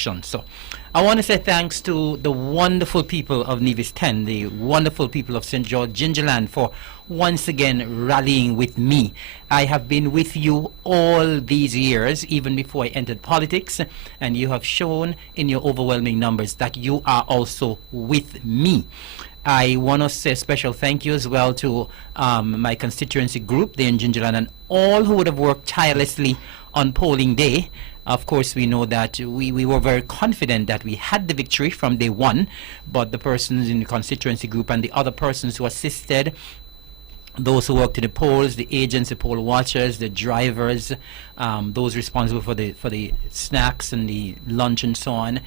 election. So I want to say thanks to the wonderful people of Nevis 10, the wonderful people of St. George Gingerland for once again rallying with me. I have been with you all these years, even before I entered politics, and you have shown in your overwhelming numbers that you are also with me. I want to say a special thank you as well to my constituency group there in Gingerland and all who would have worked tirelessly on polling day. Of course, we know that we were very confident that we had the victory from day one, but the persons in the constituency group and the other persons who assisted, those who worked in the polls, the agents, the poll watchers, the drivers, those responsible for the snacks and the lunch and so on,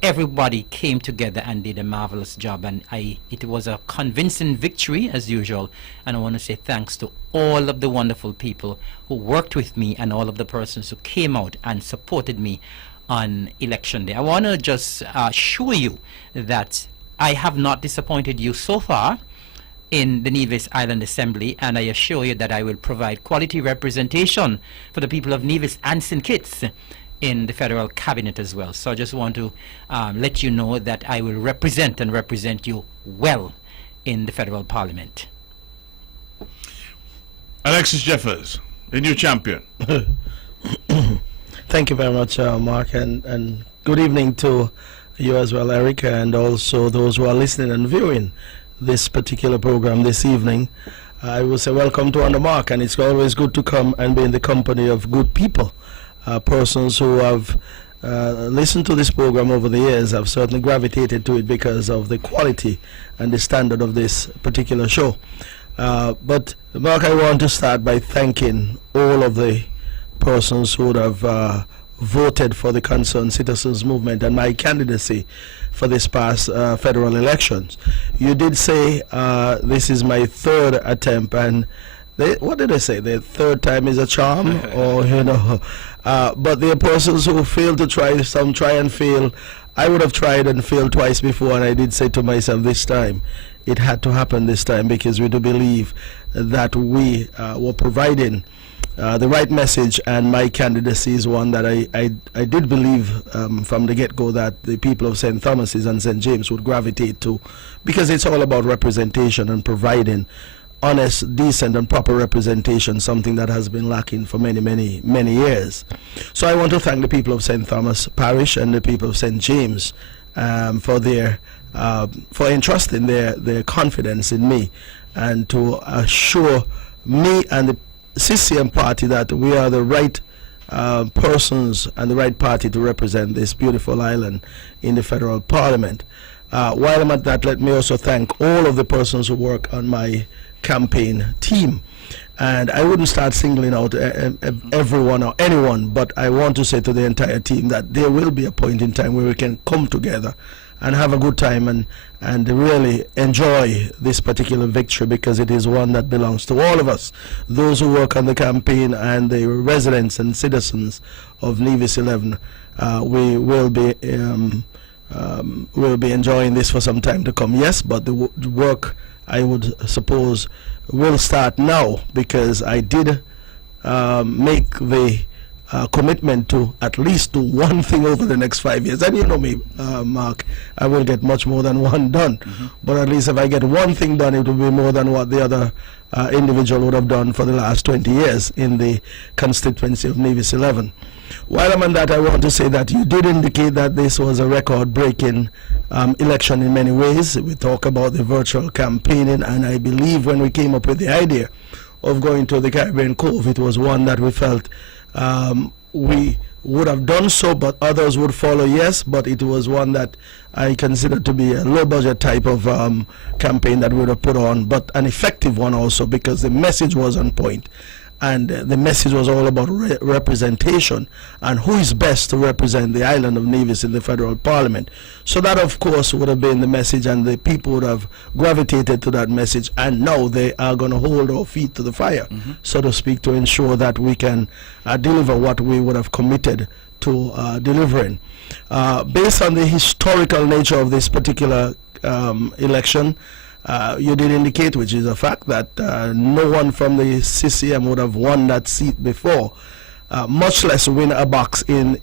everybody came together and did a marvelous job, and it was a convincing victory as usual. And I want to say thanks to all of the wonderful people who worked with me and all of the persons who came out and supported me on election day. I want to just assure you that I have not disappointed you so far in the Nevis Island Assembly, and I assure you that I will provide quality representation for the people of Nevis and St. Kitts in the federal cabinet as well. So I just want to let you know that I will represent you well in the federal parliament. Alexis Jeffers, the new champion. Thank you very much, Mark, and good evening to you as well, Erica, and also those who are listening and viewing this particular program this evening. I will say welcome to On the Mark, and it's always good to come and be in the company of good people. Persons who have listened to this program over the years have certainly gravitated to it because of the quality and the standard of this particular show. But Mark, I want to start by thanking all of the persons who would have voted for the Concerned Citizens Movement and my candidacy for this past federal elections. You did say this is my third attempt, and what did I say? The third time is a charm, or but there are persons who fail to try. Some try and fail. I would have tried and failed twice before, and I did say to myself, this time it had to happen this time, because we do believe that we were providing the right message, and my candidacy is one that I did believe from the get-go that the people of St. Thomas's and St. James would gravitate to, because it's all about representation and providing honest, decent, and proper representation, something that has been lacking for many years. So I want to thank the people of St. Thomas Parish and the people of St. James for entrusting their confidence in me, and to assure me and the CCM party that we are the right persons and the right party to represent this beautiful island in the federal parliament. While I'm at that, let me also thank all of the persons who work on my campaign team, and I wouldn't start singling out everyone or anyone, but I want to say to the entire team that there will be a point in time where we can come together and have a good time and really enjoy this particular victory, because it is one that belongs to all of us, those who work on the campaign and the residents and citizens of Nevis 11. We will be enjoying this for some time to come, yes, but the work, I would suppose, will start now, because I did make the commitment to at least do one thing over the next 5 years. And you know me, Mark, I will get much more than one done. But at least if I get one thing done, it will be more than what the other individual would have done for the last 20 years in the constituency of Nevis 11. While I'm on that, I want to say that you did indicate that this was a record-breaking election in many ways. We talk about the virtual campaigning, and I believe when we came up with the idea of going to the Caribbean Cove, it was one that we felt we would have done so, but others would follow, yes, but it was one that I considered to be a low-budget type of campaign that we would have put on, but an effective one also, because the message was on point. And the message was all about representation and who is best to represent the island of Nevis in the federal parliament. So that, of course, would have been the message, and the people would have gravitated to that message, and now they are going to hold our feet to the fire, so to speak, to ensure that we can deliver what we would have committed to delivering. Based on the historical nature of this particular election, you did indicate, which is a fact, that no one from the CCM would have won that seat before. much less win a box in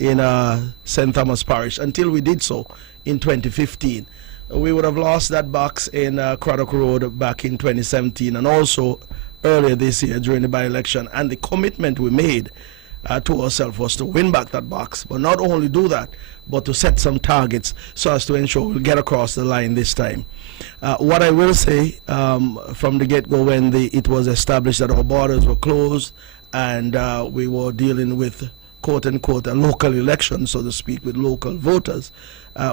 St. Thomas Parish until we did so in 2015. We would have lost that box in Craddock Road back in 2017 and also earlier this year during the by-election. And the commitment we made to ourselves was to win back that box, but not only do that, but to set some targets so as to ensure we'll get across the line this time. What I will say from the get-go, when it was established that our borders were closed and we were dealing with quote-unquote a local election, so to speak, with local voters,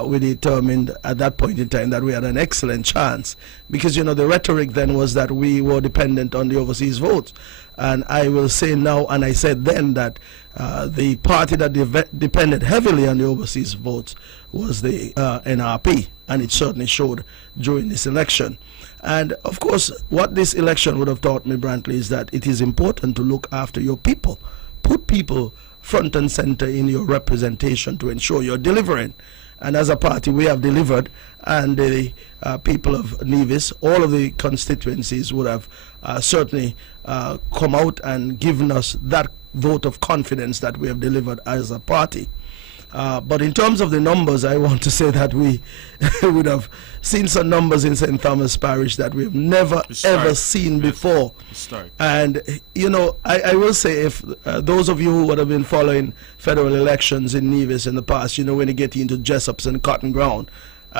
we determined at that point in time that we had an excellent chance, because the rhetoric then was that we were dependent on the overseas votes. And I will say now, and I said then, that the party that depended heavily on the overseas votes was the NRP, and it certainly showed during this election. And of course, what this election would have taught me, Brantley, is that it is important to look after your people. Put people front and center in your representation to ensure you're delivering. And as a party, we have delivered, and the people of Nevis, all of the constituencies would have certainly come out and given us that vote of confidence that we have delivered as a party. But in terms of the numbers, I want to say that we would have seen some numbers in St. Thomas Parish that we've never ever seen before. And I will say, if those of you who would have been following federal elections in Nevis in the past, when you get into Jessops and Cotton Ground,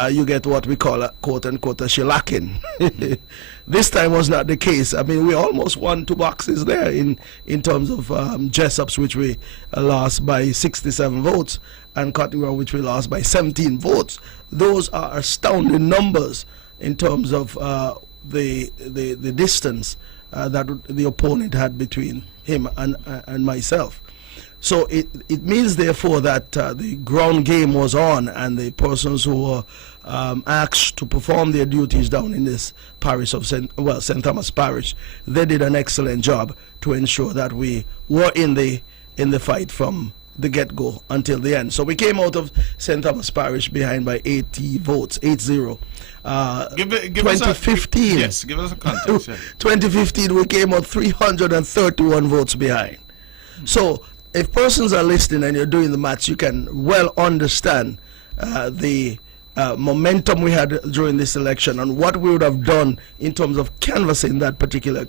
you get what we call a quote-unquote a shellacking. This time was not the case. I mean, we almost won 2 boxes there in terms of Jessops, which we lost by 67 votes, and Cotton Ground, which we lost by 17 votes. Those are astounding numbers in terms of the distance that the opponent had between him and myself. So it means, therefore, that the ground game was on, and the persons who were asked to perform their duties down in this parish of St. Thomas Parish, they did an excellent job to ensure that we were in the fight from the get-go until the end. So we came out of St. Thomas Parish behind by 80 votes, 8-0. 2015. Yes, give us a context. 2015, we came out 331 votes behind. So if persons are listening and you're doing the maths, you can well understand the momentum we had during this election and what we would have done in terms of canvassing that particular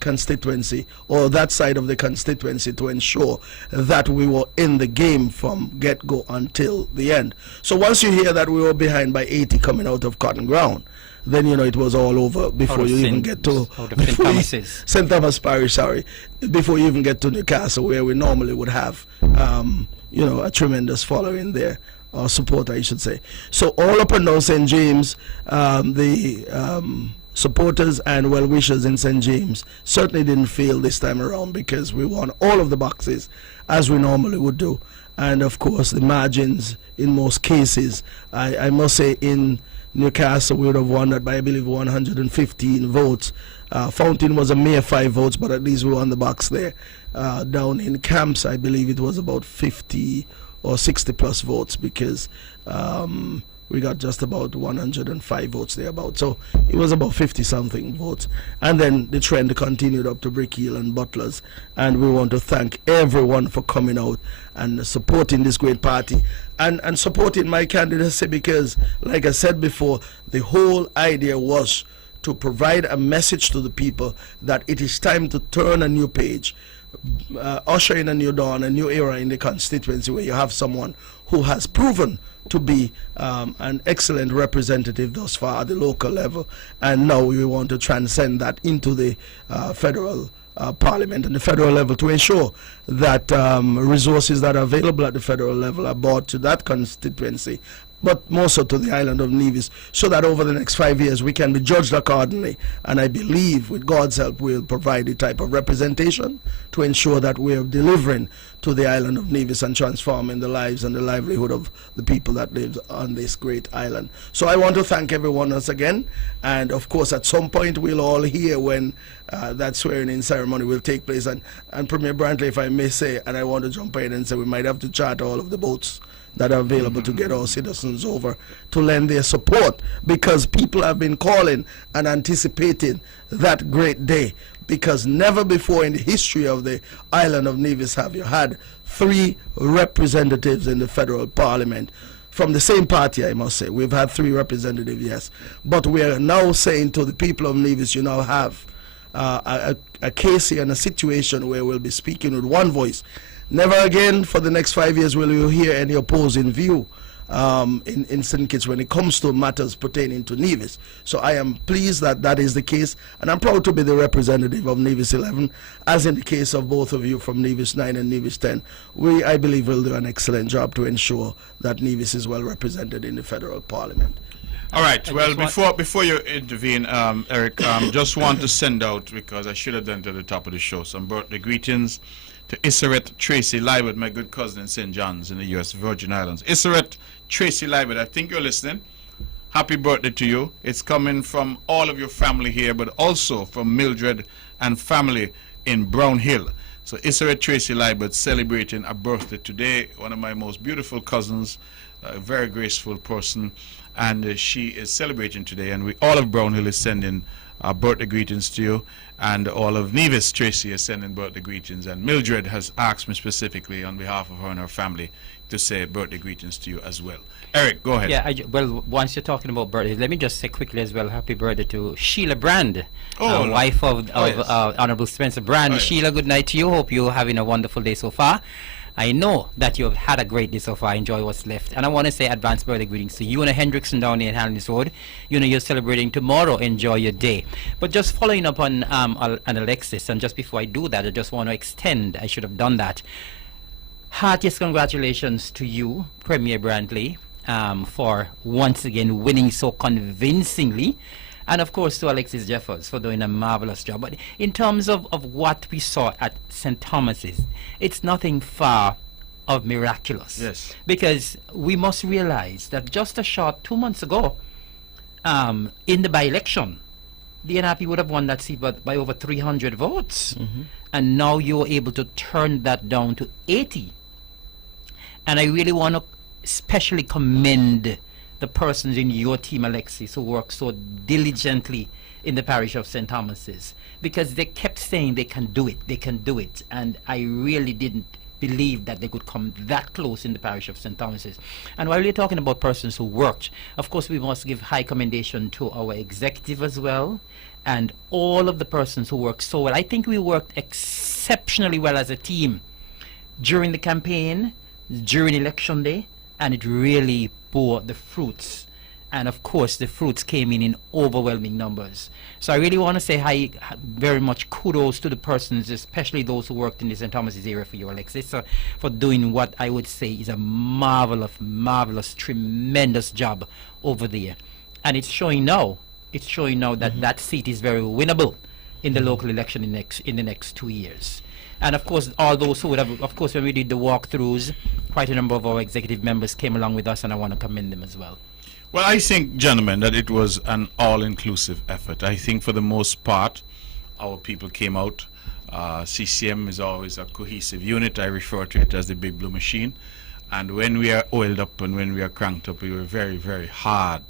constituency or that side of the constituency to ensure that we were in the game from get-go until the end. So once you hear that we were behind by 80 coming out of Cotton Ground, then it was all over before you even get to St. Thomas Parish, sorry, before you even get to Newcastle, where we normally would have a tremendous following there, or support, I should say. So all up and down St. James, the supporters and well-wishers in St. James certainly didn't fail this time around, because we won all of the boxes as we normally would do. And of course, the margins in most cases, I must say, in Newcastle we would have won that by, I believe, 115 votes. Fountain was a mere 5 votes, but at least we won the box there. Down in Camps, I believe it was about 50 or 60 plus votes, because we got just about 105 votes thereabout. So it was about 50-something votes. And then the trend continued up to Brickhill and Butlers. And we want to thank everyone for coming out and supporting this great party and supporting my candidacy, because, like I said before, the whole idea was to provide a message to the people that it is time to turn a new page, usher in a new dawn, a new era in the constituency, where you have someone who has proven to be an excellent representative thus far at the local level, and now we want to transcend that into the federal parliament and the federal level to ensure that resources that are available at the federal level are brought to that constituency, but more so to the island of Nevis, so that over the next 5 years we can be judged accordingly. And I believe, with God's help, we'll provide the type of representation to ensure that we are delivering to the island of Nevis and transforming the lives and the livelihood of the people that live on this great island. So I want to thank everyone once again, and of course at some point we'll all hear when that swearing-in ceremony will take place. And Premier Brantley, if I may say, and I want to jump in and say, we might have to charter all of the boats that are available to get our citizens over to lend their support, because people have been calling and anticipating that great day. because never before in the history of the island of Nevis have you had 3 representatives in the federal parliament from the same party, I must say. We've had 3 representatives, yes. But we are now saying to the people of Nevis, you now have a case here and a situation where we'll be speaking with one voice. Never again for the next 5 years will you hear any opposing view in St. Kitts when it comes to matters pertaining to Nevis. So I am pleased that that is the case, and I'm proud to be the representative of Nevis 11, as in the case of both of you from Nevis 9 and Nevis 10. We, I believe, will do an excellent job to ensure that Nevis is well represented in the federal parliament. All right. Well, before you intervene, Eric, just want to send out, because I should have done it at the top of the show, some birthday greetings to Iseret Tracy Libert, my good cousin in St. John's in the U.S. Virgin Islands. Iseret Tracy Libert, I think you're listening. Happy birthday to you. It's coming from all of your family here, but also from Mildred and family in Brown Hill. So Iseret Tracy Libert celebrating a birthday today, one of my most beautiful cousins, a very graceful person, and she is celebrating today, and all of Brown Hill is sending birthday greetings to you, and all of Nevis Tracy is sending birthday greetings, and Mildred has asked me specifically on behalf of her and her family to say birthday greetings to you as well. Eric, go ahead. Yeah, well, once you're talking about birthdays, let me just say quickly as well, happy birthday to Sheila Brand, wife of Honorable Spencer Brand. Sheila, good night to you. Hope you're having a wonderful day so far. I know that you've had a great day so far. Enjoy what's left. And I want to say advanced birthday greetings to you and Hendrickson down here in Hallins Road. You know you're celebrating tomorrow. Enjoy your day. But just following up on an Alexis, and just before I do that, I just want to extend, I should have done that, heartiest congratulations to you, Premier Brantley, for once again winning so convincingly. And of course to Alexis Jeffers for doing a marvelous job. But in terms of what we saw at St. Thomas's, it's nothing far of miraculous. Yes. Because we must realize that just a short 2 months ago, in the by-election, the NRP would have won that seat by over 300 votes. And now you're able to turn that down to 80. And I really want to especially commend the persons in your team, Alexis, who work so diligently in the parish of St. Thomas's, because they kept saying they can do it, and I really didn't believe that they could come that close in the parish of St. Thomas's. And while we're talking about persons who worked, of course we must give high commendation to our executive as well, and all of the persons who worked so well. I think we worked exceptionally well as a team during the campaign, during election day, and it really bore the fruits. And of course the fruits came in overwhelming numbers. So I really want to say very much kudos to the persons, especially those who worked in the St. Thomas's area for you, Alexis, for doing what I would say is a marvelous, tremendous job over there. And it's showing now that that seat is very winnable in the local election in the next 2 years. And of course, all those who would have, of course, when we did the walkthroughs, quite a number of our executive members came along with us, and I want to commend them as well. Well, I think, gentlemen, that it was an all-inclusive effort. I think for the most part, our people came out. CCM is always a cohesive unit. I refer to it as the big blue machine. And when we are oiled up and when we are cranked up, we were very, very hard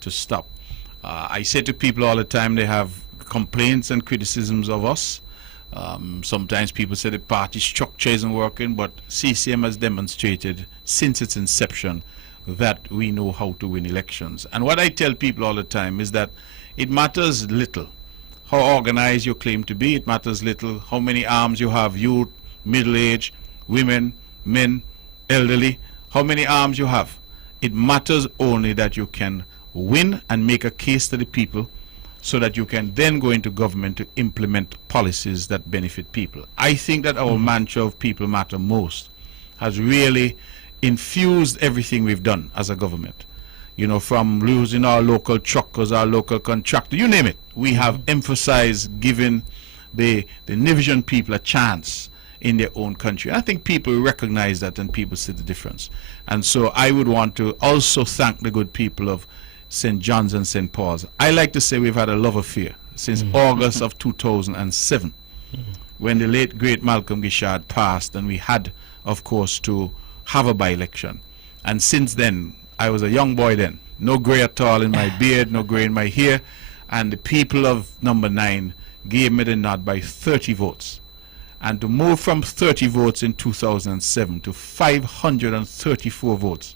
to stop. I say to people all the time, they have complaints and criticisms of us. Sometimes people say the party structure isn't working, but CCM has demonstrated since its inception that we know how to win elections. And what I tell people all the time is that it matters little how organized you claim to be. It matters little how many arms you have, youth, middle-aged, women, men, elderly, how many arms you have. It matters only that you can win and make a case to the people so that you can then go into government to implement policies that benefit people. I think that our mantra of people matter most has really infused everything we've done as a government. You know, from losing our local truckers, our local contractor, you name it. We have emphasized giving the Nivision people a chance in their own country. I think people recognize that and people see the difference. And so I would want to also thank the good people of St. John's and St. Paul's. I like to say we've had a love affair since August of 2007 when the late great Malcolm Gishard passed, and we had, of course, to have a by-election. And since then, I was a young boy then, no gray at all in my beard, no gray in my hair, and the people of number 9 gave me the nod by 30 votes. And to move from 30 votes in 2007 to 534 votes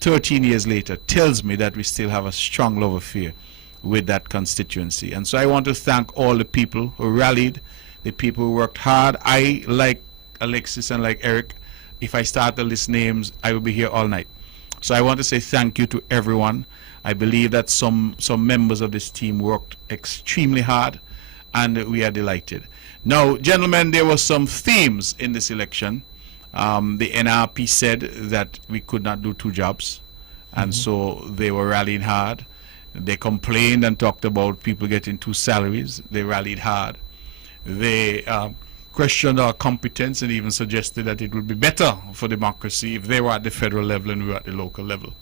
13 years later tells me that we still have a strong love affair with that constituency. And so I want to thank all the people who rallied, the people who worked hard. I, like Alexis and like Eric, if I start to list names, I will be here all night. So I want to say thank you to everyone. I believe that some members of this team worked extremely hard, and we are delighted. Now, gentlemen, there were some themes in this election. The NRP said that we could not do two jobs, and so they were rallying hard. They complained and talked about people getting two salaries. They rallied hard. They questioned our competence and even suggested that it would be better for democracy if they were at the federal level and we were at the local level.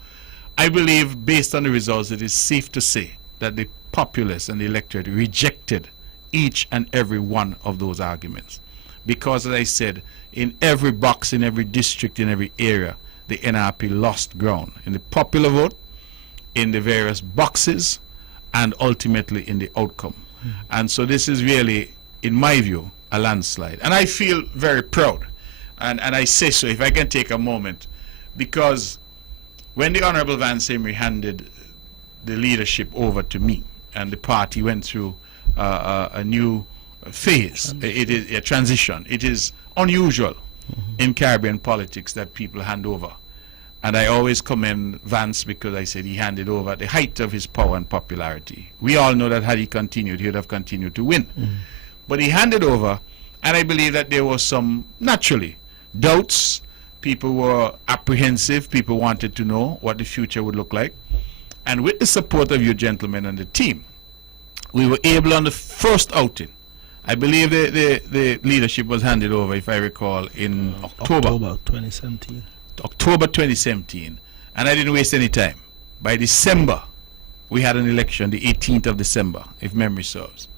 I believe, based on the results, it is safe to say that the populace and the electorate rejected each and every one of those arguments. Because, as I said, in every box, in every district, in every area, the NRP lost ground. In the popular vote, in the various boxes, and ultimately in the outcome. And so this is really, in my view, a landslide. And I feel very proud. And I say so, if I can take a moment, because when the Honorable Vance Emery handed the leadership over to me, and the party went through a new phase, it is a transition. It is unusual in Caribbean politics that people hand over. And I always commend Vance because I said he handed over at the height of his power and popularity. We all know that had he continued, he would have continued to win. But he handed over, and I believe that there was some, naturally, doubts. People were apprehensive. People wanted to know what the future would look like. And with the support of you gentlemen and the team, we were able on the first outing, I believe the leadership was handed over, if I recall, in October 2017. October 2017, and I didn't waste any time. By December, we had an election, the 18th of December, if memory serves,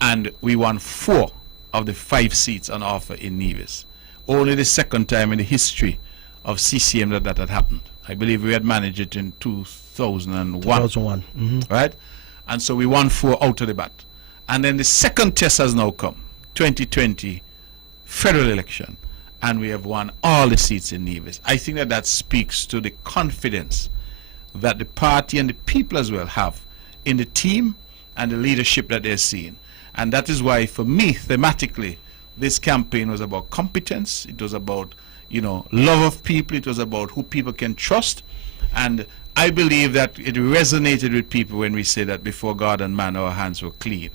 and we won 4 of the 5 seats on offer in Nevis. Only the second time in the history of CCM that had happened. I believe we had managed it in 2001. 2001. Right? And so we won 4 out of the bat. And then the second test has now come, 2020 federal election, and we have won all the seats in Nevis. I think that that speaks to the confidence that the party and the people as well have in the team and the leadership that they're seeing. And that is why, for me, thematically, this campaign was about competence. It was about, love of people. It was about who people can trust. And I believe that it resonated with people when we say that before God and man, our hands were clean.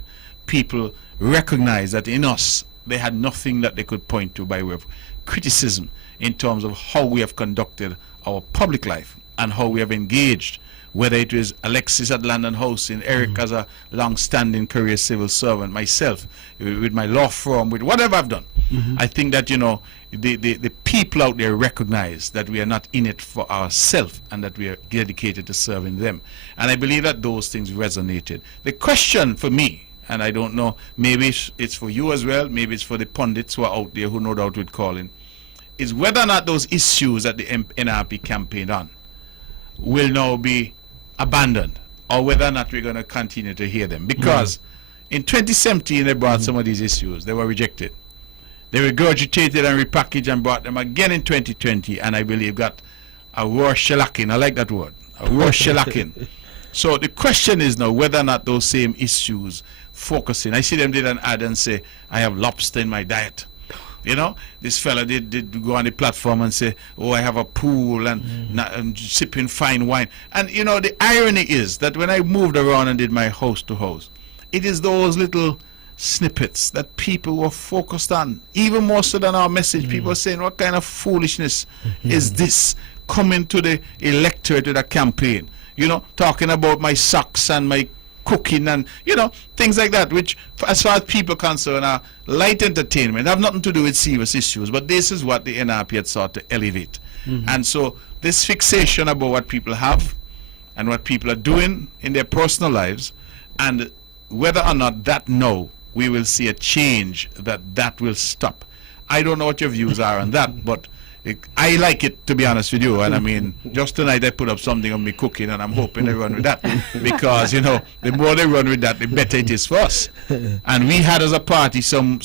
People recognized that in us, they had nothing that they could point to by way of criticism in terms of how we have conducted our public life and how we have engaged, whether it was Alexis at London House, in Eric as a long-standing career civil servant, myself with my law firm, with whatever I've done. I think that, the people out there recognize that we are not in it for ourselves and that we are dedicated to serving them. And I believe that those things resonated. The question for me, and I don't know, maybe it's for you as well, maybe it's for the pundits who are out there who no doubt would call in, is whether or not those issues that the NRP campaigned on will now be abandoned, or whether or not we're going to continue to hear them. Because in 2017 they brought some of these issues, they were rejected. They regurgitated and repackaged and brought them again in 2020, and I believe got a raw shellacking. I like that word, a raw shellacking. So the question is now whether or not those same issues focusing. I see them did an ad and say, I have lobster in my diet. This fella did go on the platform and say, oh, I have a pool and sipping fine wine. And the irony is that when I moved around and did my house to house, it is those little snippets that people were focused on, even more so than our message. People are saying, what kind of foolishness is this coming to the electorate with a campaign? Talking about my socks and my cooking and, things like that, which, as far as people concerned, are light entertainment, have nothing to do with serious issues. But this is what the NRP had sought to elevate. And so this fixation about what people have and what people are doing in their personal lives, and whether or not that we will see a change that will stop. I don't know what your views are on that, but I like it, to be honest with you. And I mean, just tonight I put up something on me cooking, and I'm hoping they run with that. Because, you know, the more they run with that, the better it is for us. And we had as a party some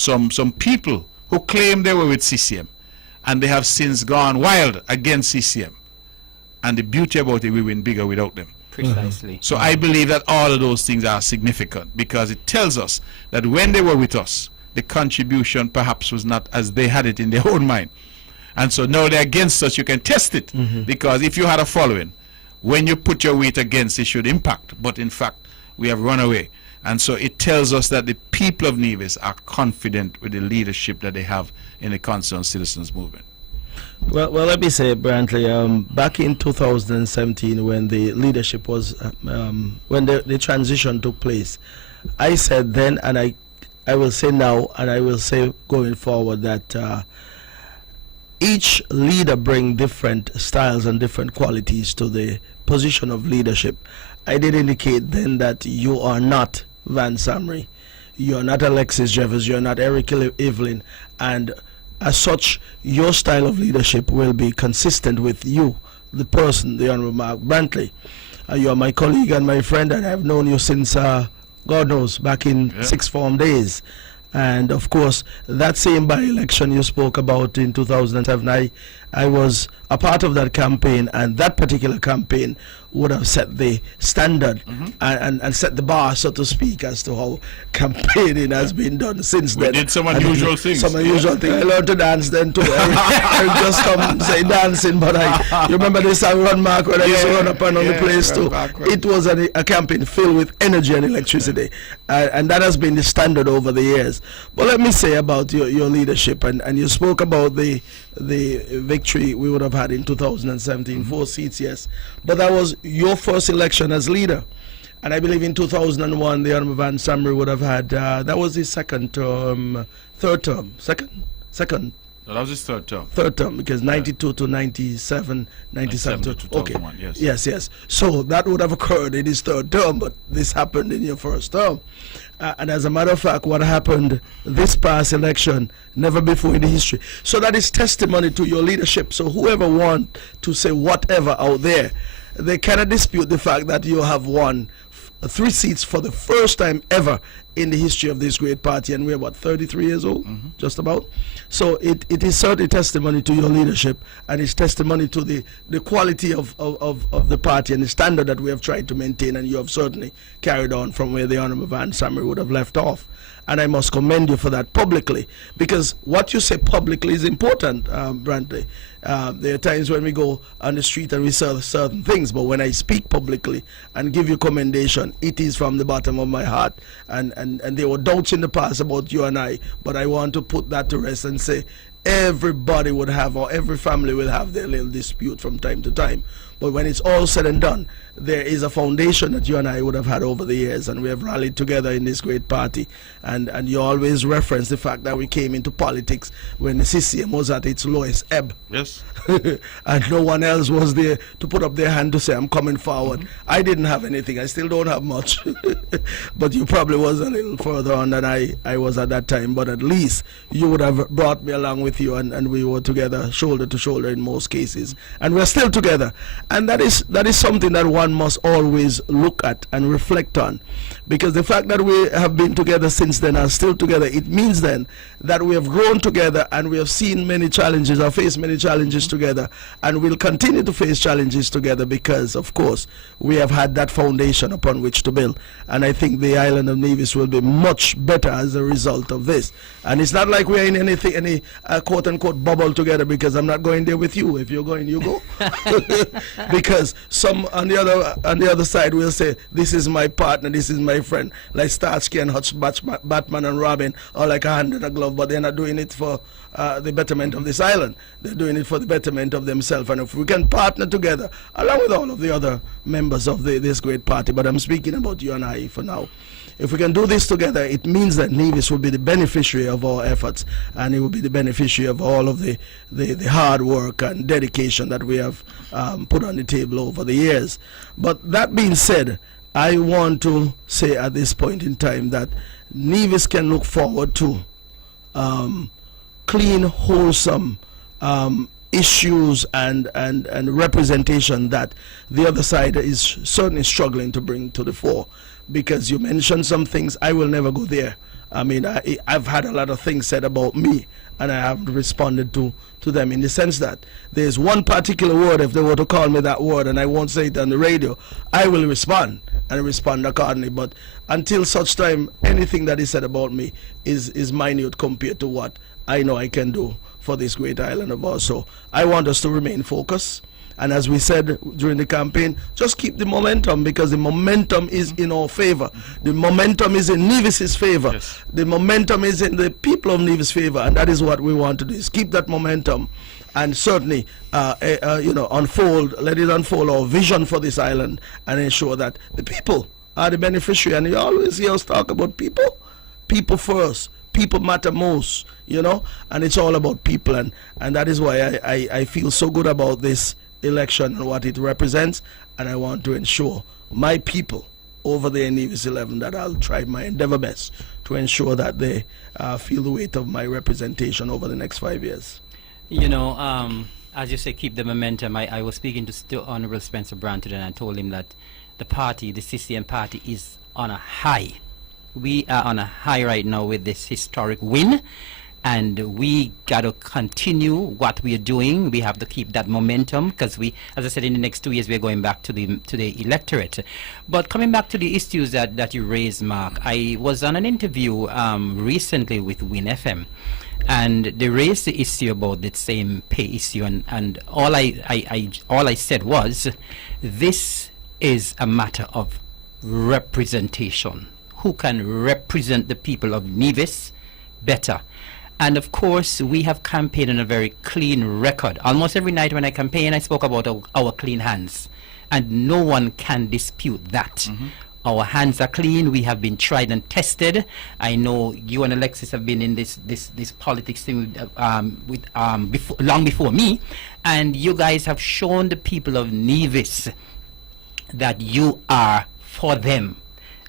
people who claimed they were with CCM, and they have since gone wild against CCM. And the beauty about it, we win bigger without them. Precisely. So I believe that all of those things are significant, because it tells us that when they were with us, the contribution perhaps was not as they had it in their own mind. And so now they're against us, you can test it. Because if you had a following, when you put your weight against, it should impact. But in fact, we have run away. And so it tells us that the people of Nevis are confident with the leadership that they have in the Concerned Citizens Movement. Well, let me say, Brantley, back in 2017, when the leadership was, when the transition took place, I said then, and I will say now, and I will say going forward, that each leader bring different styles and different qualities to the position of leadership. I did indicate then that you are not Van Samry, you are not Alexis Jeffers, you are not Eric Evelyn, and as such, your style of leadership will be consistent with you, the person, the Honorable Mark Brantley. You are my colleague and my friend, and I've known you since, God knows, back in sixth form days. And of course, that same by-election you spoke about in 2007, I was a part of that campaign, and that particular campaign would have set the standard and set the bar, so to speak, as to how campaigning has been done since then. We did some unusual things. Some unusual things. I learned to dance then too. I just come say dancing, but you remember this time run mark when I used to run up and on the place too. It was a campaign filled with energy and electricity, and that has been the standard over the years. But let me say about your leadership, and you spoke about the victory we would have had in 2017, 4 seats, yes. But that was your first election as leader. And I believe in 2001, the Honorable Van Samry would have had, that was his second term, third term, second. No, that was his third term. Third term, because 92 to 97, 97 to 2001, okay. Yes. So that would have occurred in his third term, but this happened in your first term. And as a matter of fact, what happened this past election, never before in the history. So that is testimony to your leadership. So whoever want to say whatever out there, they cannot dispute the fact that you have won 3 seats for the first time ever in the history of this great party, and we're about 33 years old, just about. So it is certainly testimony to your leadership, and it's testimony to the quality of the party and the standard that we have tried to maintain, and you have certainly carried on from where the Honorable Van Samry would have left off. And I must commend you for that publicly, because what you say publicly is important, Brantley. There are times when we go on the street and we say certain things, but when I speak publicly and give you commendation, it is from the bottom of my heart. And there were doubts in the past about you and I, but I want to put that to rest and say everybody would have, or every family will have their little dispute from time to time. But when it's all said and done, there is a foundation that you and I would have had over the years, and we have rallied together in this great party. And you always reference the fact that we came into politics when the CCM was at its lowest ebb. Yes. And no one else was there to put up their hand to say, I'm coming forward. I didn't have anything. I still don't have much. But you probably was a little further on than I was at that time. But at least you would have brought me along with you, and we were together, shoulder to shoulder in most cases. And we're still together. And that is something that one must always look at and reflect on, because the fact that we have been together since then and still together, it means then that we have grown together, and we have seen many challenges or faced many challenges together, and we'll continue to face challenges together, because of course we have had that foundation upon which to build. And I think the island of Nevis will be much better as a result of this. And it's not like we're in any quote unquote bubble together, because I'm not going there with you. If you're going, you go. Because some on the other side will say, this is my partner, this is my friend, like Starsky and Hutch, Batman and Robin, or like a hand in a glove, but they're not doing it for the betterment of this island. They're doing it for the betterment of themselves. And if we can partner together, along with all of the other members of this great party, but I'm speaking about you and I for now, if we can do this together, it means that Nevis will be the beneficiary of our efforts, and it will be the beneficiary of all of the hard work and dedication that we have put on the table over the years. But that being said, I want to say at this point in time that Nevis can look forward to clean, wholesome issues and representation that the other side is certainly struggling to bring to the fore. Because you mentioned some things, I will never go there. I mean, I've had a lot of things said about me, and I haven't responded to them, in the sense that there's one particular word, if they were to call me that word, and I won't say it on the radio, I will respond and respond accordingly. But until such time, anything that is said about me is minute compared to what I know I can do for this great island of ours. So I want us to remain focused. And as we said during the campaign, just keep the momentum, because the momentum is in our favor. The momentum is in Nevis's favor. Yes. The momentum is in the people of Nevis' favor, and that is what we want to do, is keep that momentum and certainly unfold, let it unfold our vision for this island and ensure that the people are the beneficiary. And you always hear us talk about people. People first. People matter most, and it's all about people. And that is why I feel so good about this election and what it represents, and I want to ensure my people over there in Nevis 11 that I'll try my endeavor best to ensure that they feel the weight of my representation over the next 5 years. As you say, keep the momentum. I was speaking to Honorable Spencer Branton, and I told him that the party, the CCM party, is on a high. We are on a high right now with this historic win, and we got to continue what we are doing. We have to keep that momentum, because we, as I said, in the next 2 years we're going back to the electorate. But coming back to the issues that you raised, Mark, I was on an interview recently with Win FM, and they raised the issue about the same pay issue, and all I said was, this is a matter of representation. Who can represent the people of Nevis better? And of course, we have campaigned on a very clean record. Almost every night when I campaign, I spoke about our clean hands, and no one can dispute that. Our hands are clean. We have been tried and tested. I know you and Alexis have been in this politics thing long before me, and you guys have shown the people of Nevis that you are for them,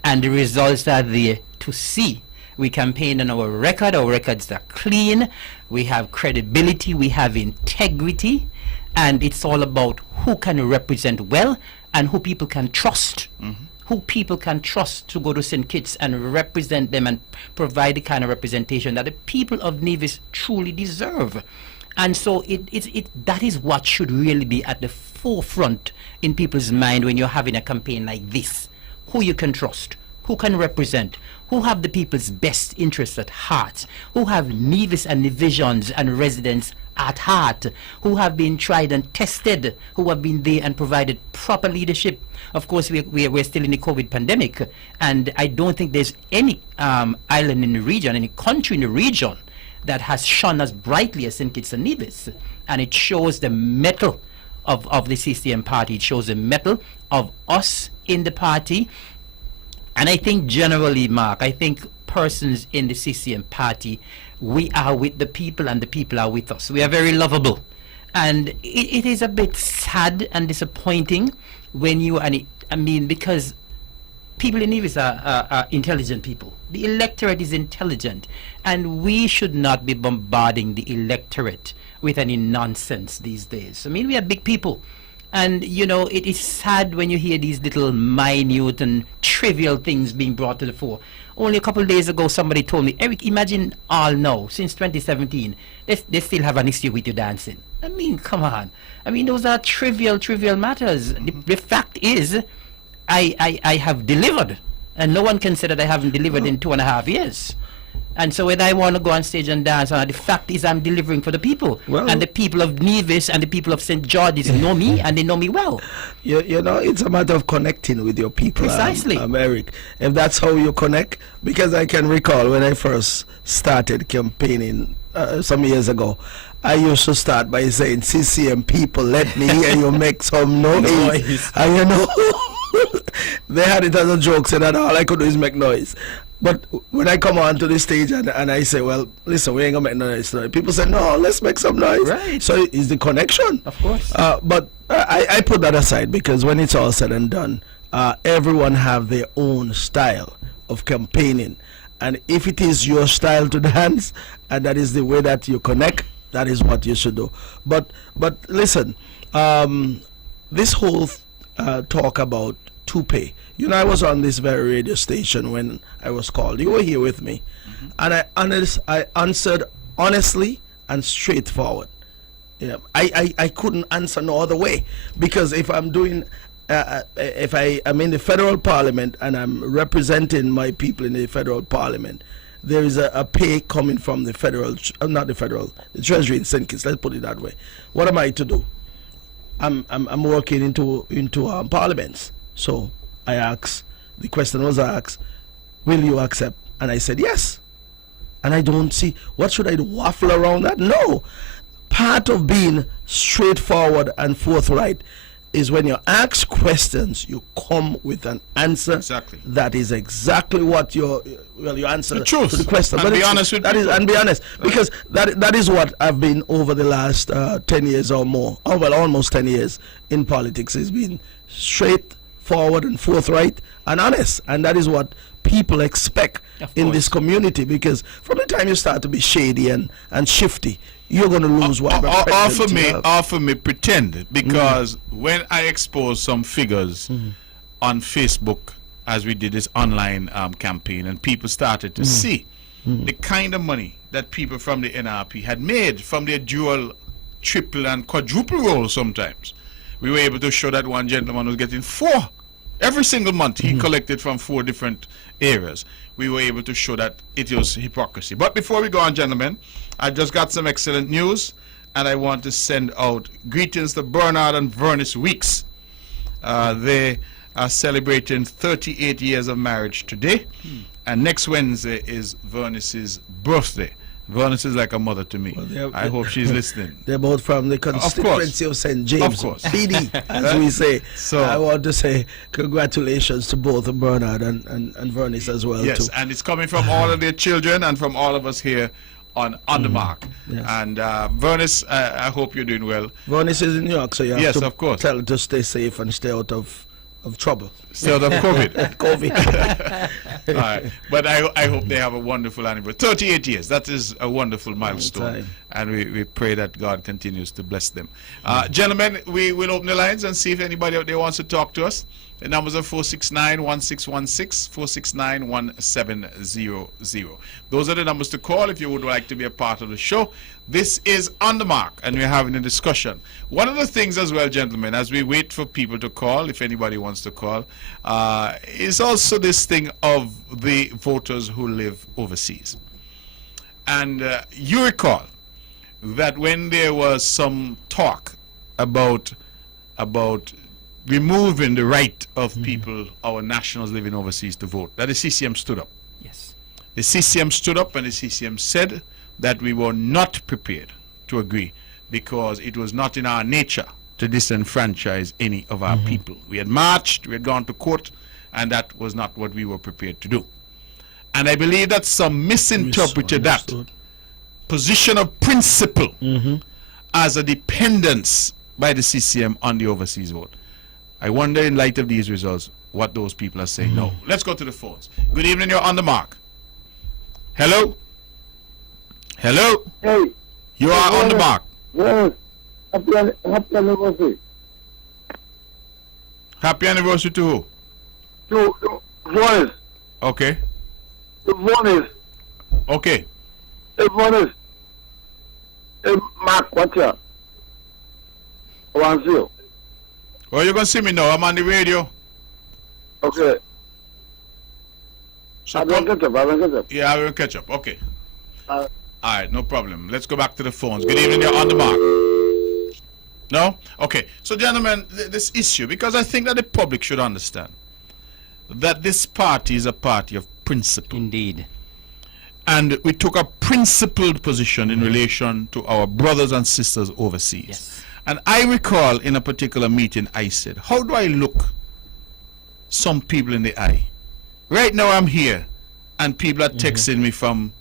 and the results are there to see. We campaign on our record. Our records are clean. We have credibility. We have integrity. And it's all about who can represent well and who people can trust. Who people can trust to go to St. Kitts and represent them and provide the kind of representation that the people of Nevis truly deserve. And so that is what should really be at the forefront in people's mind when you're having a campaign like this. Who you can trust, who can represent, who have the people's best interests at heart, who have Nevis and Nevisians and residents at heart, who have been tried and tested, who have been there and provided proper leadership. Of course, we're still in the COVID pandemic, and I don't think there's any island in the region, any country in the region that has shone as brightly as St. Kitts and Nevis. And it shows the mettle of the CCM party. It shows the mettle of us in the party. And I think generally, Mark, I think persons in the CCM party, we are with the people and the people are with us. We are very lovable. And it is a bit sad and disappointing when you, because people in Nevis are intelligent people. The electorate is intelligent, and we should not be bombarding the electorate with any nonsense these days. We are big people. And, it is sad when you hear these little minute and trivial things being brought to the fore. Only a couple of days ago, somebody told me, Eric, imagine all now, since 2017, they still have an issue with you dancing. Come on. Those are trivial matters. The fact is, I have delivered. And no one can say that I haven't delivered in 2.5 years. And so when I want to go on stage and dance, the fact is I'm delivering for the people. Well, and the people of Nevis and the people of St. George's know me, and they know me well. It's a matter of connecting with your people. Precisely. Eric, if that's how you connect, because I can recall when I first started campaigning some years ago, I used to start by saying, CCM people, let me hear you make some noise. And they had it as a joke, said that all I could do is make noise. But when I come on to the stage and I say, well, listen, we ain't gonna make no noise tonight, people say, no, let's make some noise. Right. So it's the connection. Of course. But I put that aside, because when it's all said and done, everyone have their own style of campaigning. And if it is your style to dance, and that is the way that you connect, That is what you should do. But listen, this whole talk about toupee. You know, I was on this very radio station when I was called. You were here with me, and I answered honestly and straightforward. Yeah, I couldn't answer no other way, because if I'm doing if I'm in the federal parliament and I'm representing my people in the federal parliament, there is a pay coming from the federal, not the federal, the treasury in St. Kitts. Let's put it that way. What am I to do? I'm working into parliaments. So I asked, the question was asked, will you accept? And I said yes. And I don't see, what should I do, waffle around that? No. Part of being straightforward and forthright is when you ask questions, you come with an answer. Exactly. That is exactly what your answer the truth. To the question. And be honest with that people. and be honest, because that is what I've been over the last 10 years or more. Oh, well, almost 10 years in politics. Is being straightforward and forthright and honest, and that is what people expect in this community. Because from the time you start to be shady and shifty, you're going to lose whatever. Offer me pretend, because when I expose some figures on Facebook, as we did this online campaign, and people started to see the kind of money that people from the NRP had made from their dual, triple and quadruple roll sometimes, we were able to show that one gentleman was getting 4 every single month. He collected from 4 different areas. We were able to show that it was hypocrisy. But before we go on, gentlemen, I just got some excellent news, and I want to send out greetings to Bernard and Vernice Weeks. They are celebrating 38 years of marriage today, and next Wednesday is Vernice's birthday. Vernice is like a mother to me. Well, I hope she's listening. They're both from the constituency of St. James. Of course. PD, as we say. So I want to say congratulations to both Bernard and Vernice as well. Yes, too. and it's coming from all of their children and from all of us here on the mark. Yes. And Vernice, I hope you're doing well. Vernice is in New York, so you have to of course. tell her to stay safe and stay out of trouble. Stay out of COVID. COVID. All right. But I hope they have a wonderful anniversary. 38 years. That is a wonderful milestone. And we pray that God continues to bless them. Gentlemen, we will open the lines and see if anybody out there wants to talk to us. The numbers are 469-1616, 469-1700. Those are the numbers to call if you would like to be a part of the show. This is On The Mark, and we're having a discussion. One of the things as well, gentlemen, as we wait for people to call, if anybody wants to call, is also this thing of the voters who live overseas. And you recall that when there was some talk about removing the right of people, our nationals living overseas, to vote, that the CCM stood up. Yes. The CCM stood up, and the CCM said that we were not prepared to agree, because it was not in our nature to disenfranchise any of our people. We had marched, we had gone to court, and that was not what we were prepared to do. And I believe that some misinterpreted that position of principle as a dependence by the CCM on the overseas vote. I wonder, in light of these results, what those people are saying. No. Let's go to the phones. Good evening, you're on the mark. Hello? Hello? Hey. You are on the mark. Yes. Happy anniversary. Happy anniversary to who? To Voice. Okay. The Voice. Okay. The Voice. Mark, what's here? I want to see you. Oh, you're going to see me now. I'm on the radio. Okay. So I will catch up. Yeah, I will catch up. Okay. Uh, All right, no problem. Let's go back to the phones. Good evening, you're on the mark. No? Okay. So, gentlemen, this issue, because I think that the public should understand that this party is a party of principle. Indeed. And we took a principled position in relation to our brothers and sisters overseas. Yes. And I recall in a particular meeting, I said, how do I look some people in the eye? Right now I'm here, and people are texting me from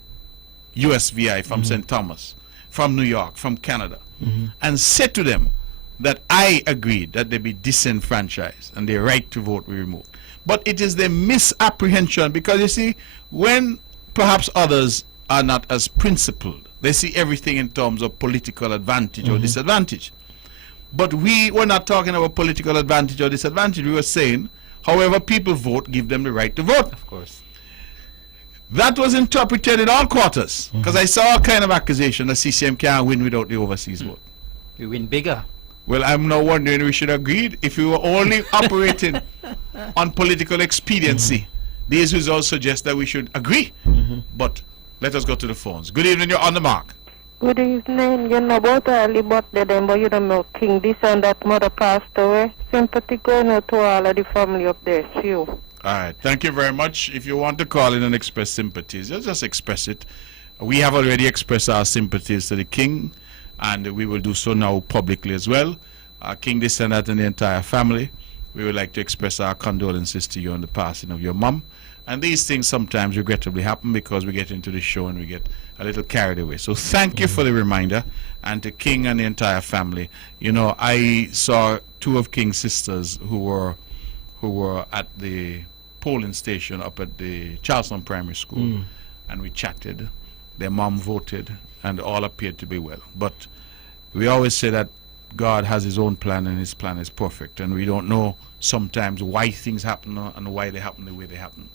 USVI, from St. Thomas, from New York, from Canada, and said to them that I agreed that they be disenfranchised and their right to vote be removed. But it is the misapprehension, because you see, when perhaps others are not as principled, They see everything in terms of political advantage or disadvantage. But we were not talking about political advantage or disadvantage. We were saying, however people vote, give them the right to vote. Of course. That was interpreted in all quarters. Because I saw a kind of accusation that CCM can't win without the overseas vote. We win bigger. Well, I'm now wondering we should agree if we were only operating on political expediency. These results suggest that we should agree. But let us go to the phones. Good evening, you're on the mark. Good evening. You know about early birthday then, but you don't know King this and that mother passed away. Sympathy going out to all of the family up there. See you. All right. Thank you very much. If you want to call in and express sympathies, just express it. We have already expressed our sympathies to the King, and we will do so now publicly as well. King this and that and the entire family. We would like to express our condolences to you on the passing of your mom. And these things sometimes regrettably happen because we get into the show and we get a little carried away. So thank you for the reminder, and to King and the entire family. You know, I saw two of King's sisters who were at the polling station up at the Charleston Primary School, and we chatted. Their mom voted, and all appeared to be well. But we always say that God has his own plan, and his plan is perfect, and we don't know sometimes why things happen and why they happen the way they happen.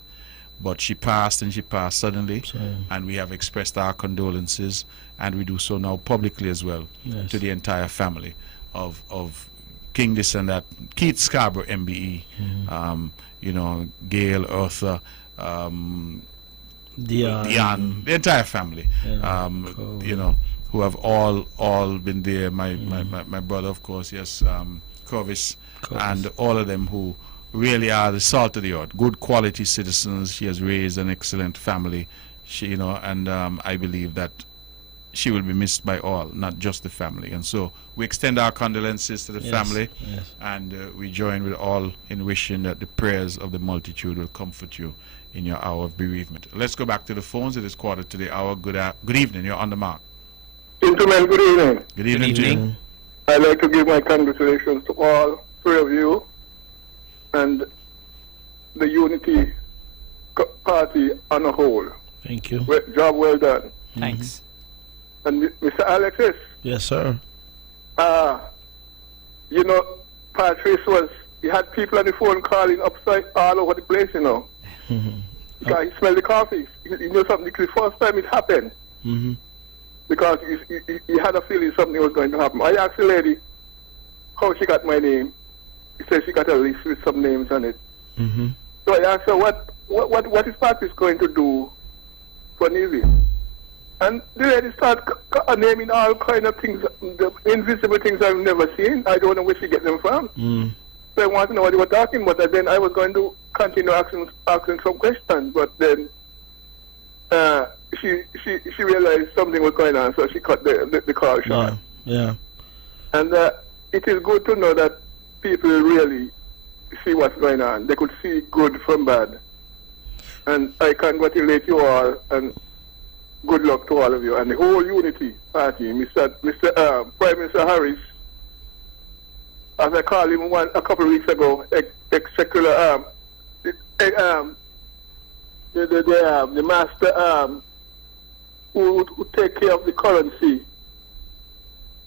But she passed, and she passed suddenly, and we have expressed our condolences, and we do so now publicly as well to the entire family of King this and that, Keith Scarborough, MBE, you know, Gail, Eartha, Dion, the entire family, you know, who have all been there. My brother, of course, yes, Corvis, and all of them who really are the salt of the earth, good quality citizens. She has raised an excellent family, you know, and I believe that she will be missed by all, not just the family. And so we extend our condolences to the family, and we join with all in wishing that the prayers of the multitude will comfort you in your hour of bereavement. Let's go back to the phones. It is quarter to the hour. Good evening. You're on the mark. Gentlemen, good evening. Good evening to you. I'd like to give my congratulations to all three of you and the Unity Party on a whole. Thank you. Job well done. Thanks. And Mr. Alexis, Yes, sir. you know, Patrice he had people on the phone calling upside all over the place, you know. Because he smelled the coffee. You know something, the first time it happened. Because he had a feeling something was going to happen. I asked the lady how she got my name. She said she got a list with some names on it. So I asked her, what is Patrice going to do for Navy? And the lady started naming all kind of things, the invisible things I've never seen. I don't know where she get them from. So I want to know what they were talking about. And then I was going to continue asking some questions, but then she realized something was going on, so she cut the call short. Yeah. And it is good to know that people really see what's going on. They could see good from bad. And I congratulate you all, and good luck to all of you and the whole Unity Party. Mr. Prime Minister Harris, as I called him a couple of weeks ago, the master who would take care of the currency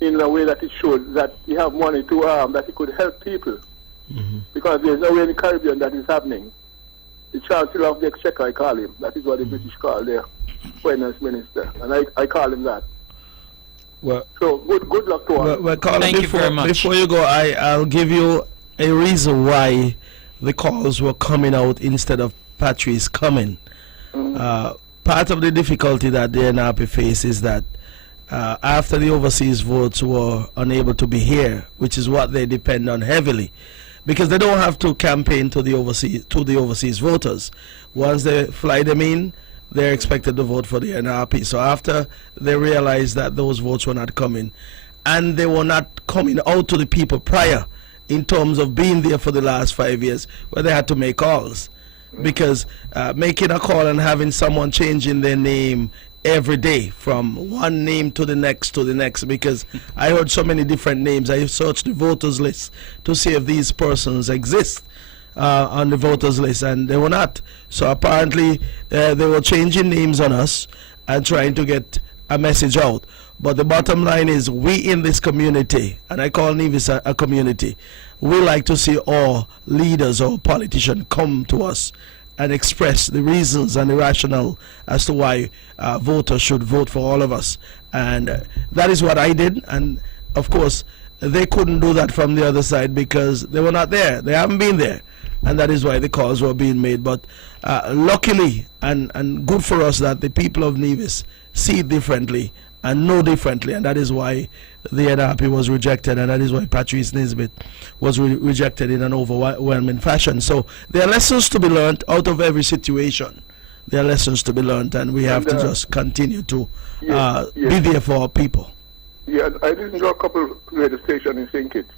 in a way that it should, that he have money to that he could help people. Because there's no way in the Caribbean that is happening. The Chancellor of the Exchequer, I call him. That is what the British call their finance minister. And I call him that. Well, so good luck to all. Well, Colin, Thank you very much. Before you go, I'll give you a reason why the calls were coming out instead of Patrice coming. Part of the difficulty that the NRP face is that after the overseas votes were unable to be here, which is what they depend on heavily, because they don't have to campaign to the overseas voters. Once they fly them in, they're expected to vote for the NRP. So after they realized that those votes were not coming, and they were not coming out to the people prior in terms of being there for the last 5 years, where they had to make calls. Because making a call and having someone changing their name every day from one name to the next, because I heard so many different names. I searched the voters list to see if these persons exist on the voters list, and they were not. So apparently they were changing names on us and trying to get a message out. But the bottom line is, we in this community, and I call Nevis a community, we like to see all leaders or politicians come to us and express the reasons and the rationale as to why voters should vote for all of us. And that is what I did. And of course, they couldn't do that from the other side because they were not there. They haven't been there. And that is why the calls were being made. But luckily and good for us that the people of Nevis see it differently and know differently, and that is why the NRP was rejected, and that is why Patrice Nisbet was rejected in an overwhelming fashion. So there are lessons to be learned out of every situation. There are lessons to be learned, and we have to just continue to be there for our people. Yeah, I listened to a couple of radio stations in St. Kitts,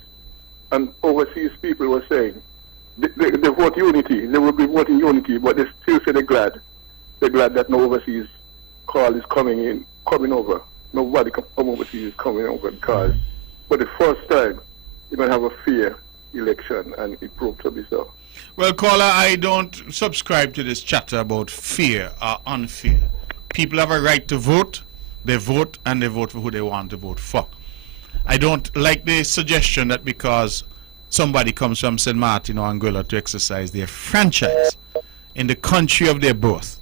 and overseas people were saying they vote unity, they will be voting unity, but they still say they're glad that no overseas call is coming over. Nobody from overseas is coming over because for the first time you're going to have a fair election, and it proved to be so. Well, caller, I don't subscribe to this chatter about fear or unfair. People have a right to vote. They vote, and they vote for who they want to vote for. I don't like the suggestion that because somebody comes from St. Martin or Anguilla to exercise their franchise in the country of their birth,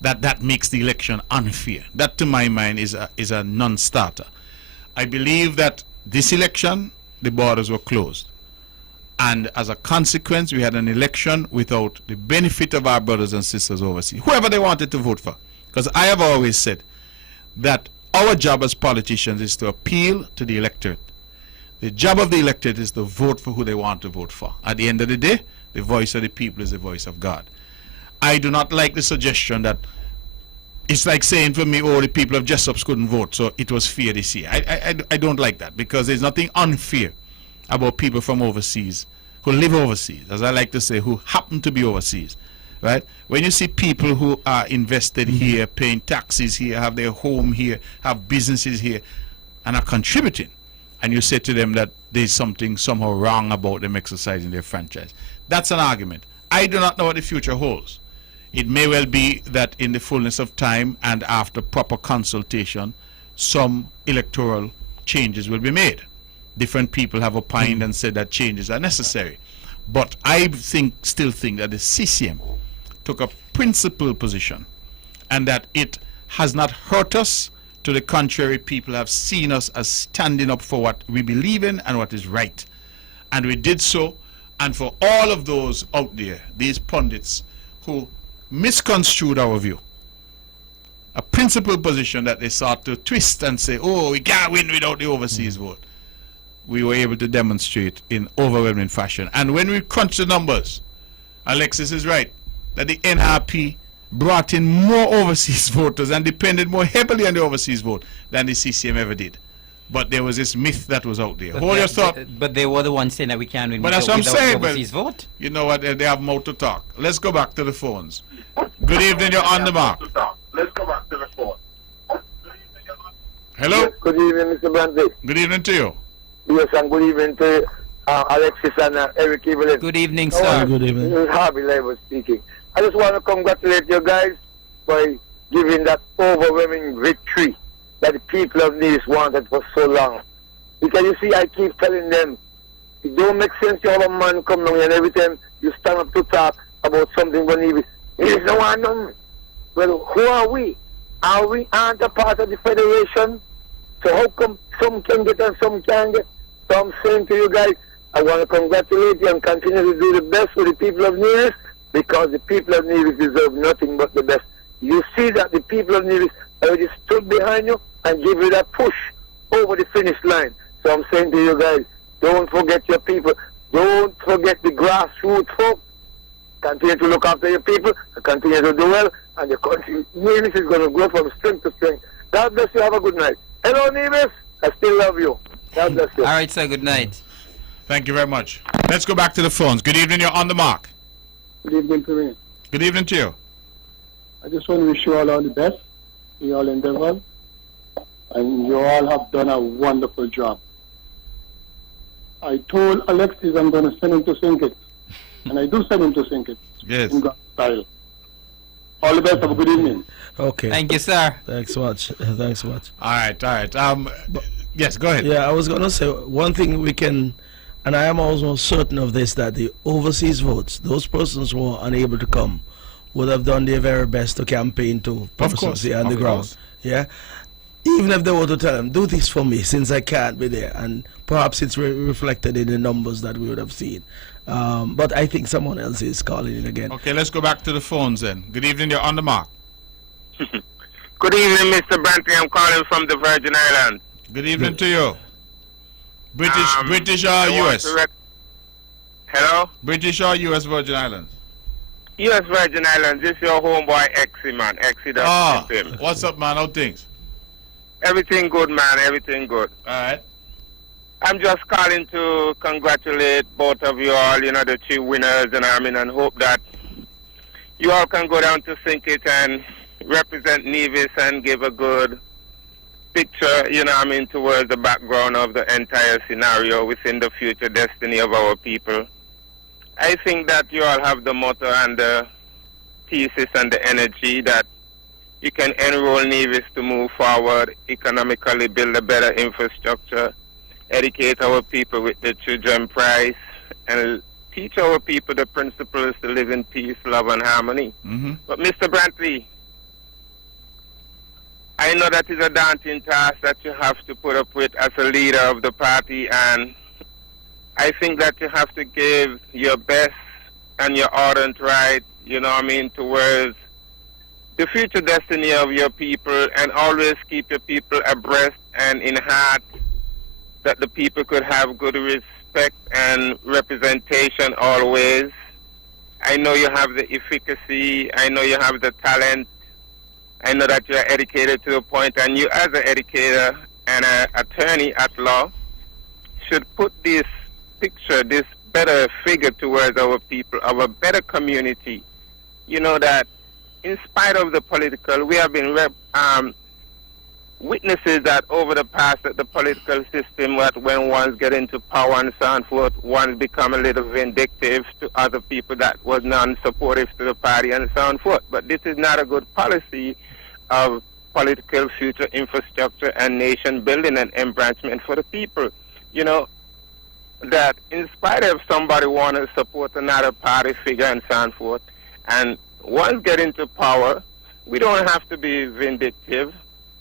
that makes the election unfair. That, to my mind, is a non-starter. I believe that this election, the borders were closed. And as a consequence, we had an election without the benefit of our brothers and sisters overseas, whoever they wanted to vote for. Because I have always said that our job as politicians is to appeal to the electorate. The job of the electorate is to vote for who they want to vote for. At the end of the day, the voice of the people is the voice of God. I do not like the suggestion that it's like saying for me, oh, the people of Jessups couldn't vote, so it was fair this year. I don't like that, because there's nothing unfair about people from overseas who live overseas, as I like to say, who happen to be overseas, right? When you see people who are invested here, paying taxes here, have their home here, have businesses here, and are contributing, and you say to them that there's something somehow wrong about them exercising their franchise, that's an argument. I do not know what the future holds. It may well be that in the fullness of time and after proper consultation, some electoral changes will be made. Different people have opined and said that changes are necessary. But I still think that the CCM took a principled position, and that it has not hurt us. To the contrary, people have seen us as standing up for what we believe in and what is right. And we did so. And for all of those out there, these pundits who misconstrued our view, a principled position that they sought to twist and say, oh, we can't win without the overseas vote, we were able to demonstrate in overwhelming fashion. And when we crunch the numbers, Alexis is right, that the NRP brought in more overseas voters and depended more heavily on the overseas vote than the CCM ever did. But there was this myth that was out there. Hold your thought. But they were the ones saying that we can't win But that's what I'm saying. overseas vote. You know what? They have more to talk. Let's go back to the phones. Good evening. You're on the mark. Let's go back to the phone. Hello. Yes, good evening, Mr. Brantley. Good evening to you. Yes, and good evening to Alexis and Eric Evelyn. Good evening, sir. Good evening. This is Harvey Level speaking. I just want to congratulate you guys by giving that overwhelming victory that the people of Nevis wanted for so long. Because you see, I keep telling them, it don't make sense to have a man come down and every time you stand up to talk about something for Nevis, there's no one known. Well, who are we? Aren't a part of the federation? So how come some can get and some can't get? So I'm saying to you guys, I want to congratulate you and continue to do the best for the people of Nevis, because the people of Nevis deserve nothing but the best. You see that the people of Nevis already stood behind you and give you that push over the finish line. So I'm saying to you guys, don't forget your people. Don't forget the grassroots folk. Continue to look after your people, continue to do well, and the country, Nevis, is going to grow from strength to strength. God bless you. Have a good night. Hello, Nevis. I still love you. God bless you. All right, sir. Good night. Thank you very much. Let's go back to the phones. Good evening. You're on the mark. Good evening to me. Good evening to you. I just want to wish you all the best in your endeavor, and you all have done a wonderful job. I told Alexis I'm going to send him to sink it, and I do send him to sink it. Yes. In God's style. All the best. Have a good evening. Okay. Thank you, sir. Thanks so much. Thanks so much. All right, all right. Yes, go ahead. Yeah, I was going to say one thing we can, and I am also certain of this, that the overseas votes, those persons who are unable to come, would have done their very best to campaign to persons here on the ground. Course. Yeah. Even if they were to tell them, do this for me since I can't be there, and perhaps it's reflected in the numbers that we would have seen. But I think someone else is calling in again. Okay, let's go back to the phones then. Good evening, you're on the mark. Good evening, Mr. Brantley. I'm calling from the Virgin Islands. Good evening to you. British or I want US? to Hello? British or US Virgin Islands? U.S. Virgin Islands. This is your homeboy, Exy, man. Exy, Ah, that's him. what's up, man? How things? Everything good, man. Everything good. All right. I'm just calling to congratulate both of you all, the two winners, and hope that you all can go down to Sinkit and represent Nevis and give a good picture, towards the background of the entire scenario within the future destiny of our people. I think that you all have the motto and the thesis and the energy that you can enroll Nevis to move forward economically, build a better infrastructure, educate our people with the children price, and teach our people the principles to live in peace, love, and harmony. Mm-hmm. But Mr. Brantley, I know that is a daunting task that you have to put up with as a leader of the party, and I think that you have to give your best and your ardent right, towards the future destiny of your people, and always keep your people abreast and in heart that the people could have good respect and representation always. I know you have the efficacy, I know you have the talent, I know that you're educated to a point, and you as an educator and an attorney at law should put this picture, this better figure towards our people, our better community. That in spite of the political, we have been witnesses that over the past that the political system, when ones get into power and so on forth, ones become a little vindictive to other people that was non-supportive to the party and so on forth. But this is not a good policy of political future infrastructure and nation building and embranchment for the people. That in spite of somebody want to support another party figure and so on forth, and once get into power, we don't have to be vindictive.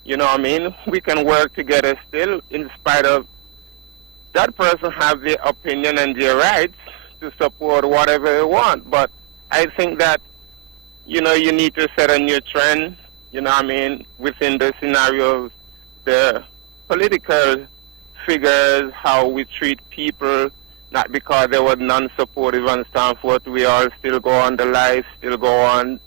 We can work together still in spite of that person have their opinion and their rights to support whatever they want. But I think that, you need to set a new trend, within the scenario of the political figures, how we treat people, not because they were non-supportive and so forth. We all still go on the life, still go on.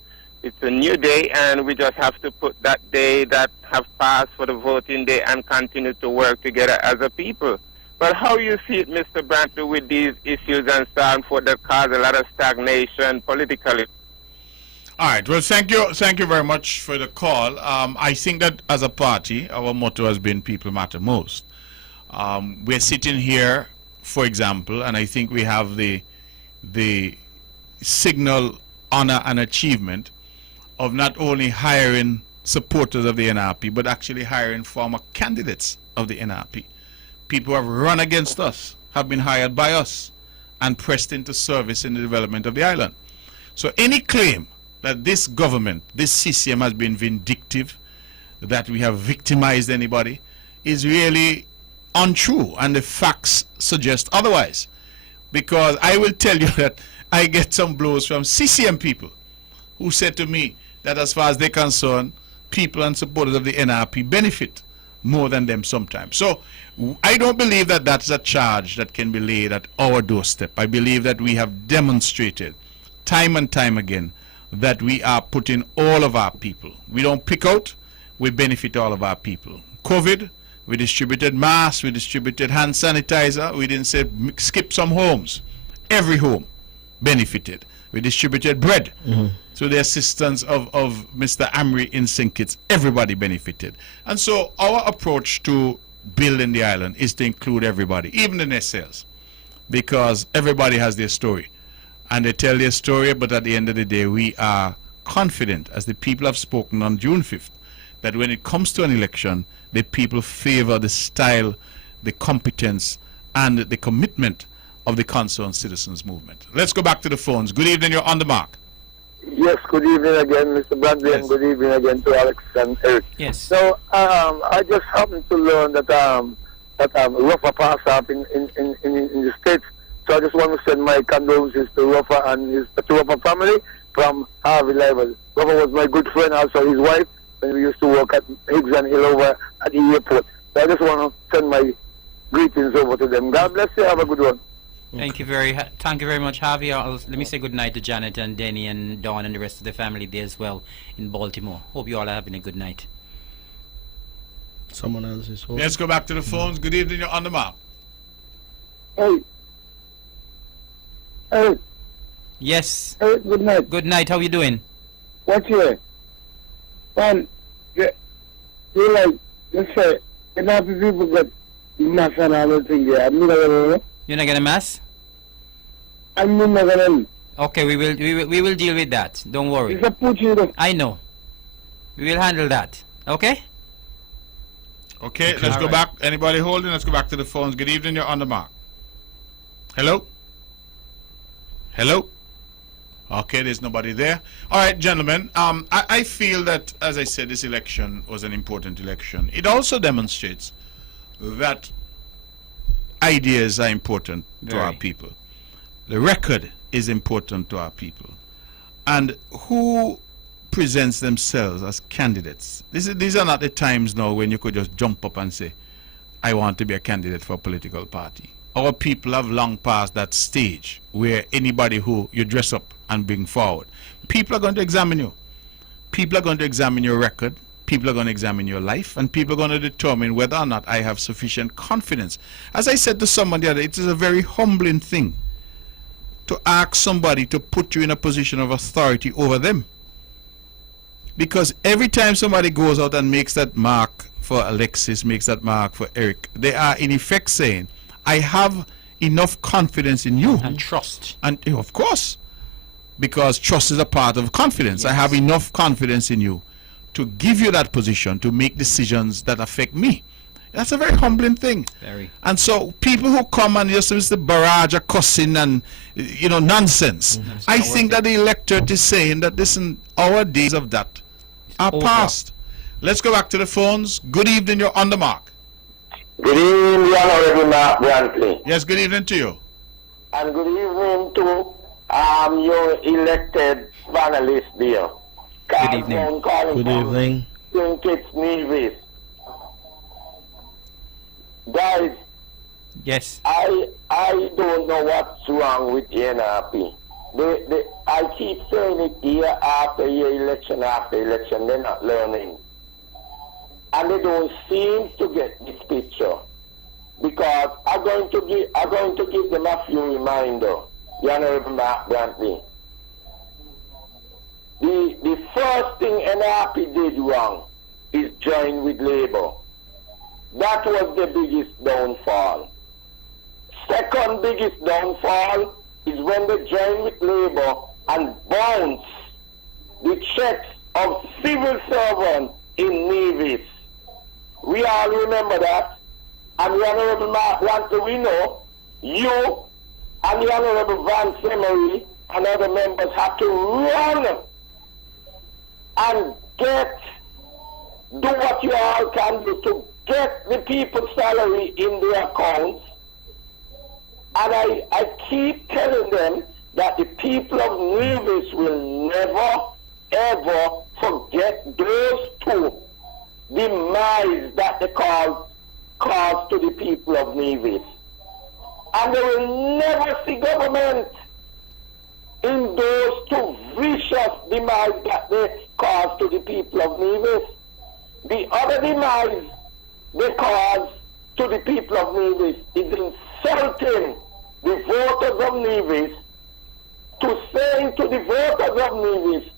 It's a new day, and we just have to put that day that have passed for the voting day and continue to work together as a people. But how you see it, Mr. Brantley, with these issues and so forth that cause a lot of stagnation politically? All right. Well, thank you very much for the call. I think that as a party, our motto has been people matter most. We're sitting here, for example, and I think we have the signal, honor, and achievement of not only hiring supporters of the NRP, but actually hiring former candidates of the NRP. People who have run against us have been hired by us and pressed into service in the development of the island. So any claim that this government, this CCM has been vindictive, that we have victimized anybody, is really untrue, and the facts suggest otherwise. Because I will tell you that I get some blows from CCM people who said to me that as far as they're concerned, people and supporters of the NRP benefit more than them sometimes. So I don't believe that that's a charge that can be laid at our doorstep. I believe that we have demonstrated time and time again that we are putting all of our people. We don't pick out, we benefit all of our people. COVID, we distributed masks, we distributed hand sanitizer, we didn't say skip some homes. Every home benefited. We distributed bread. So the assistance of Mr. Amri in St. Kitts, everybody benefited. And so our approach to building the island is to include everybody, even the naysayers, because everybody has their story. And they tell their story, but at the end of the day, we are confident, as the people have spoken on June 5th, that when it comes to an election, the people favor the style, the competence, and the commitment of the Concerned Citizens Movement. Let's go back to the phones. Good evening, you're on the mark. Yes, good evening again, Mr. Bradley, Yes. and good evening again to Alex and Eric. Yes. So I just happened to learn that Rafa passed up in the States. So I just want to send my condolences to Rafa and to Rafa family from Harvey level. Rafa was my good friend, also his wife, when we used to work at Higgs and Hill over at the airport. So I just want to send my greetings over to them. God bless you. Have a good one. Thank you very much, Harvey. Let me say good night to Janet and Denny and Dawn and the rest of the family there as well in Baltimore. Hope you all are having a good night. Someone else is holding. Let's go back to the phones. Good evening, you're on the mark. Hey. Hey. Yes. Hey, good night. Good night. How you doing? What's here? Man, you like, let's say, enough people got mass and all the things there. I'm not gonna, You're not gonna mass? I'm not gonna. Okay, we will deal with that. Don't worry. It's a put you know. I know. We will handle that. Okay? Okay, let's go Alright. back. Anybody holding? Let's go back to the phones. Good evening, you're on the mark. Hello? Hello? Okay, there's nobody there. All right, gentlemen, I feel that, as I said, this election was an important election. It also demonstrates that ideas are important to our Very. people. The record is important to our people. And who presents themselves as candidates? These are not the times now when you could just jump up and say, I want to be a candidate for a political party. Our people have long passed that stage where anybody who you dress up and bring forward, people are going to examine you. People are going to examine your record. People are going to examine your life, and people are going to determine whether or not I have sufficient confidence. As I said to someone the other day, it is a very humbling thing to ask somebody to put you in a position of authority over them. Because every time somebody goes out and makes that mark for Alexis, makes that mark for Eric, they are in effect saying, I have enough confidence in you. And trust. And of course, because trust is a part of confidence. I have enough confidence in you to give you that position to make decisions that affect me. That's a very humbling thing. Very. And so people who come and just use the barrage of cussing and nonsense, I think that the electorate is saying that listen, our days of that are over. past. Let's go back to the phones. Good evening, you're on the mark. Good evening, the Honorable Mark Brantley. Yes, good evening to you. And good evening to your elected panelists there. Good evening. Good evening. St. Kitts Nevis. Guys, Yes. I don't know what's wrong with the NRP. I keep saying it year after year, election after election, they're not learning. And they don't seem to get this picture. Because I'm going to give them a few reminders, the Honorable Mark Brantley. The first thing NRP did wrong is join with Labour. That was the biggest downfall. Second biggest downfall is when they join with Labour and bounce the checks of civil servants in Nevis. We all remember that. And the Honorable Mark Brantley, we know, you and the Honorable Van Semery and other members have to run and do what you all can do to get the people's salary in their accounts. And I keep telling them that the people of Nevis will never, ever forget those two demise that they caused to the people of Nevis. And they will never see government in those two vicious demise that they caused to the people of Nevis. The other demise they caused to the people of Nevis is insulting the voters of Nevis, to saying to the voters of Nevis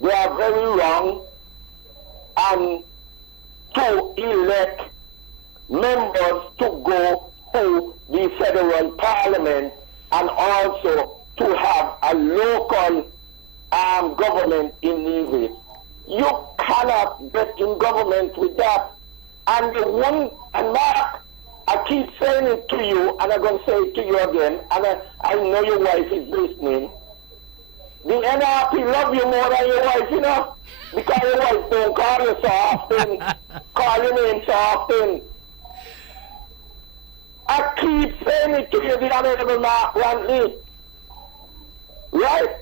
they are very wrong, and to elect members to go to the federal parliament and also to have a local government in Nevis. You cannot get in government with that. And the one, and Mark, I keep saying it to you, and I'm going to say it to you again, and I know your wife is listening. The NRP love you more than your wife, you know, because your wife don't call you so often, call your name so often. I keep saying it to you, the Honorable Mark Rantley, right?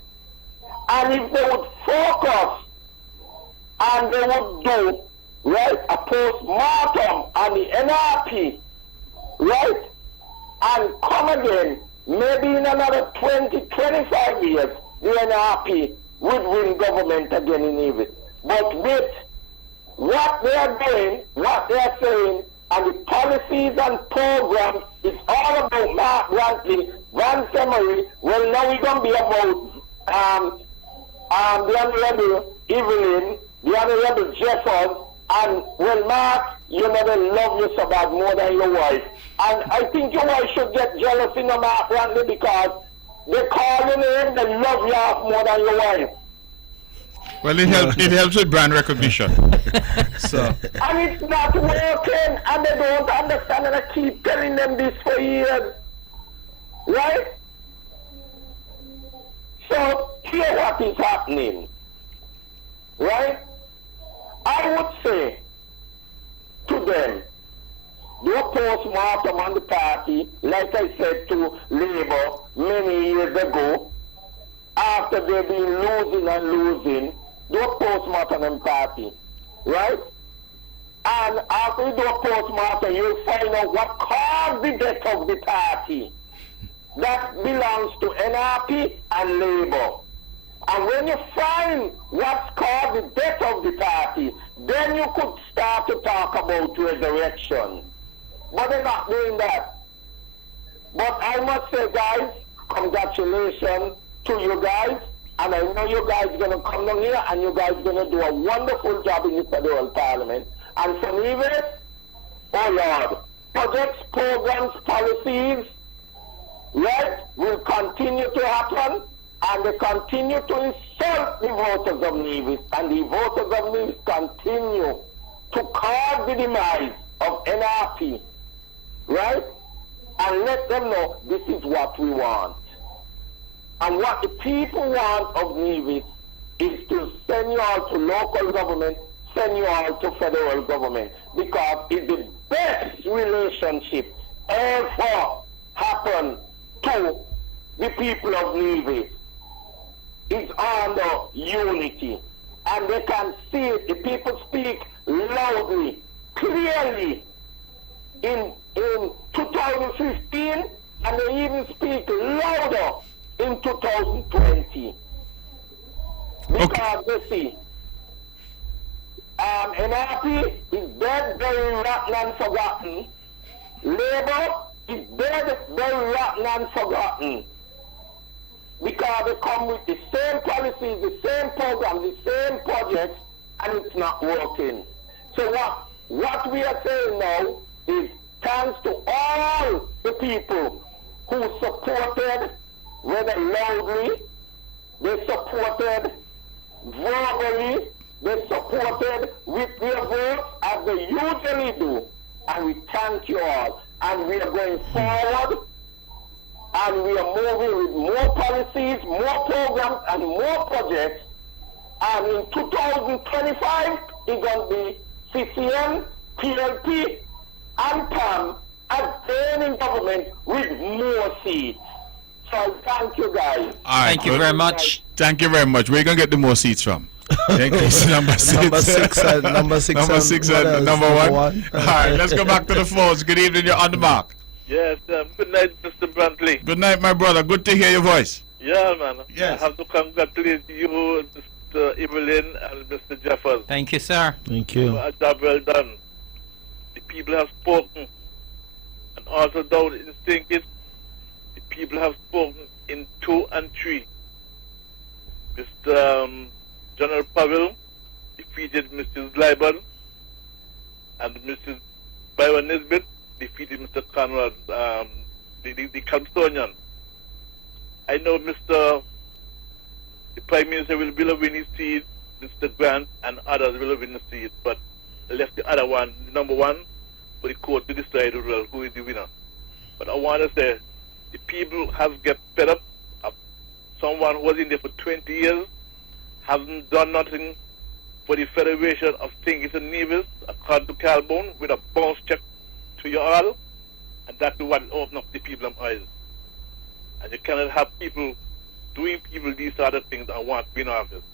And if they would focus and they would do, right, a post-mortem on the NRP, right, and come again, maybe in another 20, 25 years, the NRP would win government again in Nevis. But with what they are doing, what they are saying, and the policies and programs, it's all about Mark Rantley, Van Semery. Well, now we're going to be about the Honorable Evelyn, the Honorable Jeffers, and well, Mark, you know they love you so bad more than your wife. And I think your wife should get jealous in the Mark Rantley because they call your name, they love you off more than your wife. Well, it helps with brand recognition. So. And it's not working, and they don't understand, and I keep telling them this for years. Right? So, hear what is happening. Right? I would say to them, do a post-mortem on the party, like I said to Labour many years ago, after they've been losing and losing, do a post-mortem on the party, right? And after you do a post-mortem, you'll find out what caused the death of the party. That belongs to NRP and Labour. And when you find what's caused the death of the party, then you could start to talk about resurrection. But they're not doing that. But I must say, guys, congratulations to you guys. And I know you guys are going to come down here and you guys are going to do a wonderful job in the federal parliament. And for Nevis, oh Lord, projects, programs, policies, right, will continue to happen. And they continue to insult the voters of Nevis, and the voters of Nevis continue to cause the demise of NRP, right? And let them know this is what we want. And what the people want of Nevis is to send you all to local government, send you all to federal government, because it's the best relationship ever happened to the people of Nevis. Is under unity, and they can see it. The people speak loudly, clearly in 2015, and they even speak louder in 2020. Because they see, NRP is dead, very rotten and forgotten. Labour is dead, very rotten and forgotten. Because they come with the same policies, the same programs, the same projects, and it's not working. So what we are saying now is thanks to all the people who supported, whether loudly, they supported verbally, they supported with their votes, as they usually do. And we thank you all. And we are going forward. And we are moving with more policies, more programs, and more projects. And in 2025, it's going to be CCM, PLP, and PAM attaining government with more seats. So thank you, guys. All right, thank you very much. Thank you very much. Where are you going to get the more seats from? Thank you. Number six. Number six and number one. All right, let's go back to the phones. Good evening, you're on the mark. Yes, good night, Mr. Brantley. Good night, my brother. Good to hear your voice. Yeah, man. Yes. I have to congratulate you, Mr. Evelyn, and Mr. Jeffers. Thank you, sir. Thank you. For a job well done. The people have spoken. And also down in Stinkit, the people have spoken in 2 and 3. Mr. General Pavel defeated Mrs. Liban, and Mrs. Byron Nisbet defeated Mr. Conrad, the Campstonian. I know the Prime Minister will win his seat, Mr. Grant and others will win the seat, but left the other one, number one, for the court to decide who is the winner. But I want to say, the people have get fed up of someone who was in there for 20 years, hasn't done nothing for the Federation of Thinkers and Nevis, according to Calbone, with a bounce check to you all, and that's what opened up the people's eyes. And you cannot have people doing these other things and want to be in office.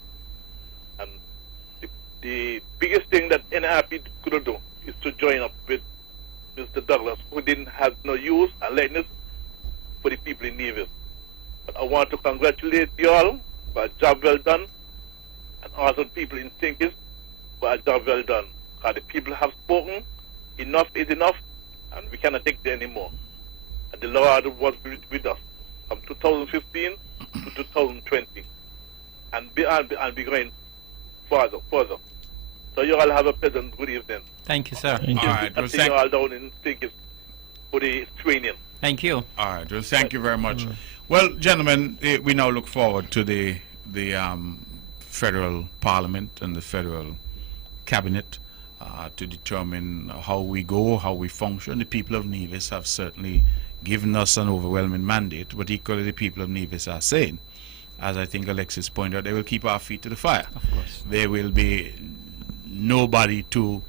And the biggest thing that NRP could do is to join up with Mr. Douglas, who didn't have no use and lightness for the people in Nevis. But I want to congratulate you all for a job well done, and also people in Thinkers for a job well done. Because the people have spoken, enough is enough, and we cannot take it anymore. And the Lord was with us from 2015 to 2020, and be going further. So you all have a pleasant good evening. Thank you, sir. Thank you. All right. Well, See you all down in Thinkers for the training. Thank you. All right. Well, thank you very much. Well, gentlemen, we now look forward to the federal parliament and the federal cabinet to determine how we go, how we function. The people of Nevis have certainly given us an overwhelming mandate, but equally the people of Nevis are saying, as I think Alexis pointed out, they will keep our feet to the fire. Of course. There will be nobody to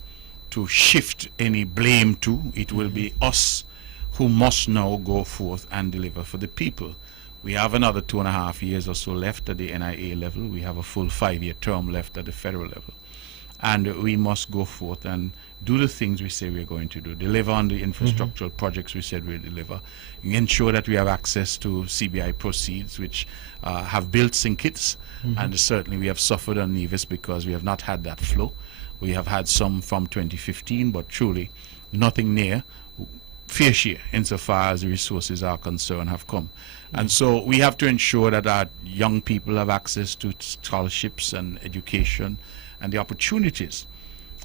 shift any blame to. It will be us who must now go forth and deliver for the people. We have another 2.5 years or so left at the NIA level. We have a full 5-year term left at the federal level. And we must go forth and do the things we say we're going to do. Deliver on the infrastructural projects we said we'll deliver. Ensure that we have access to CBI proceeds, which have built SINKITs. And certainly we have suffered on Nevis because we have not had that flow. We have had some from 2015, but truly nothing near fair share insofar as the resources are concerned have come. And so we have to ensure that our young people have access to scholarships and education, and the opportunities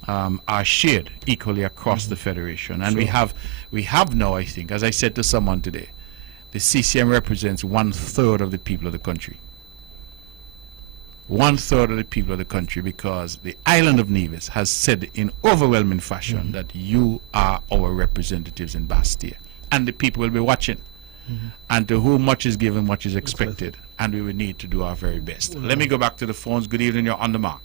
are shared equally across the Federation. And we have now, I think, as I said to someone today, the CCM represents 1/3 of the people of the country. 1/3 of the people of the country, because the island of Nevis has said in overwhelming fashion that you are our representatives in Bastia. And the people will be watching. And to whom much is given, much is expected. And we will need to do our very best. Let me go back to the phones. Good evening, you're on the mark.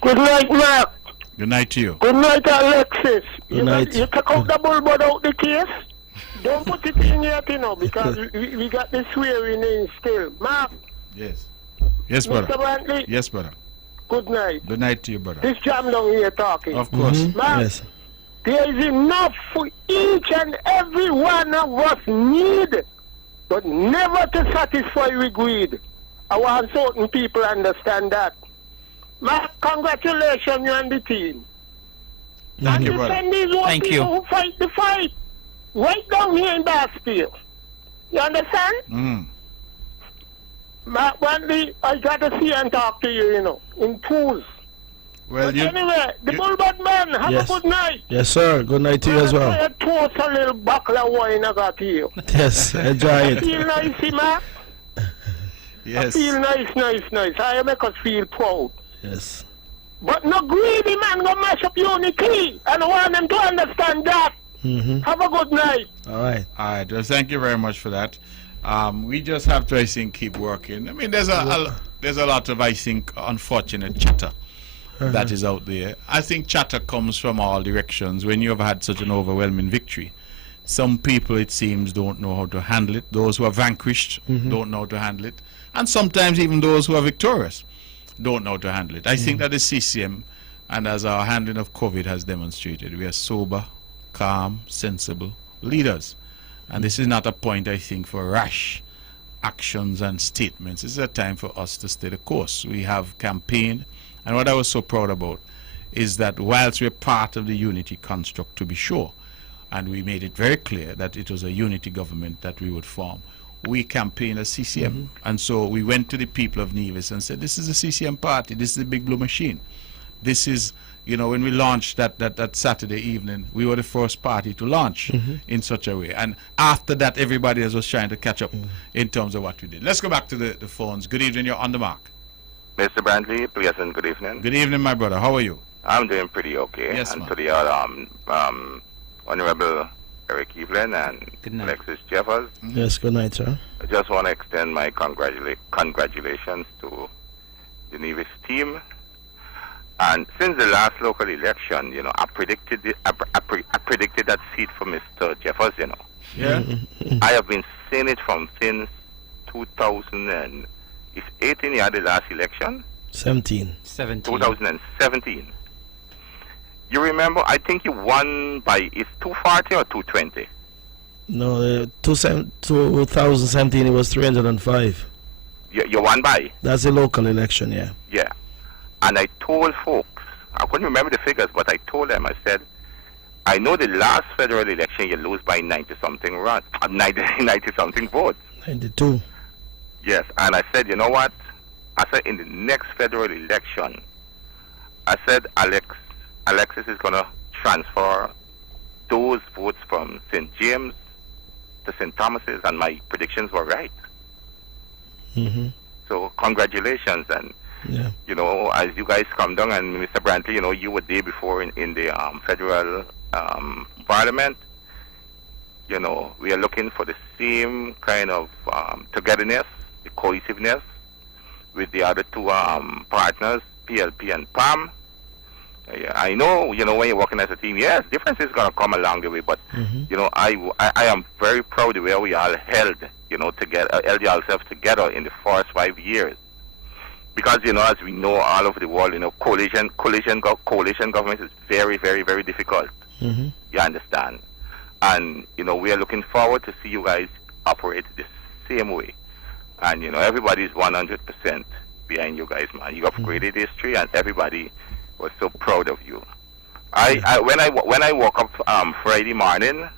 Good night, Mark. Good night to you. Good night, Alexis. Good night. You take out the bullbud out the case. Don't put it in yet, because we got the swearing in still. Mark. Yes. Yes, brother. Mr. Brantley. Yes, brother. Good night. Good night to you, brother. This jam down here talking. Of course. Mark, Yes. there is enough for each and every one of us need, but never to satisfy with greed. I want certain people understand that. Mark, congratulations, you and the team. Thank you, and brother. defend these one Thank people you. who fight the fight. Right down here in Bastille. You understand? Mark Brantley, I got to see and talk to you, in pools. Well, But anyway, the Bullbud man, have Yes. a good night. Yes, sir. Good night to you as well. I toast a little buckle of wine I got here. Yes, enjoy Feel it. nice, Mark? yes. Feel nice. I make us feel proud. Yes. But no greedy man gonna mash up unity. And I want them to understand that. Have a good night. All right. All right. Well, thank you very much for that. We just have to, I think, keep working. I mean, there's a lot of, I think, unfortunate chatter that is out there. I think chatter comes from all directions. When you have had such an overwhelming victory, some people, it seems, don't know how to handle it. Those who are vanquished don't know how to handle it. And sometimes even those who are victorious don't know how to handle it. I think that the CCM, and as our handling of COVID has demonstrated, we are sober, calm, sensible leaders. And this is not a point, I think, for rash actions and statements. This is a time for us to stay the course. We have campaigned, and what I was so proud about is that whilst we're part of the unity construct, to be sure, and we made it very clear that it was a unity government that we would form, we campaigned as CCM. And so we went to the people of Nevis and said, this is the CCM party, this is the Big Blue Machine. this is, you know, when we launched that Saturday evening, we were the first party to launch in such a way. And after that, everybody else was trying to catch up in terms of what we did. Let's go back to the phones. Good evening, you're on the mark. Mr. Brantley, pleasant good evening. Good evening, my brother. How are you? I'm doing pretty okay. Yes, and ma'am. to the Honorable Eric Evelyn and Good night. Alexis Jeffers, Yes, good night, sir. I just want to extend my congratulations to the Nevis team. And since the last local election, you know, I predicted I predicted that seat for Mr. Jeffers, you know. Yeah? I have been saying it since 2018, you had the last election, 17. 17. 2017. You remember, I think you won by, it's 240 or 220? No, 2017 it was 305. You won by? That's a local election, yeah. Yeah. And I told folks, I couldn't remember the figures, but I told them, I said, I know the last federal election you lose by 90-something votes. 92. Yes, and I said, you know what? I said, in the next federal election, I said, Alexis is going to transfer those votes from St. James to St. Thomas's, and my predictions were right. So congratulations, and Yeah. you know, as you guys come down, and Mr. Brantley, you know, you were there before in the federal parliament. You know, we are looking for the same kind of togetherness, the cohesiveness with the other two partners, PLP and PAM. I know, you know, when you're working as a team, yes, difference is going to come along the way, but, you know, I am very proud of where we all held, you know, held ourselves together in the first 5 years. Because, you know, as we know all over the world, you know, coalition government is very, very, very difficult. You understand? And, you know, we are looking forward to see you guys operate the same way. And, you know, everybody's 100% behind you guys, man. You upgraded history, and everybody was so proud of you. When I woke up Friday morning,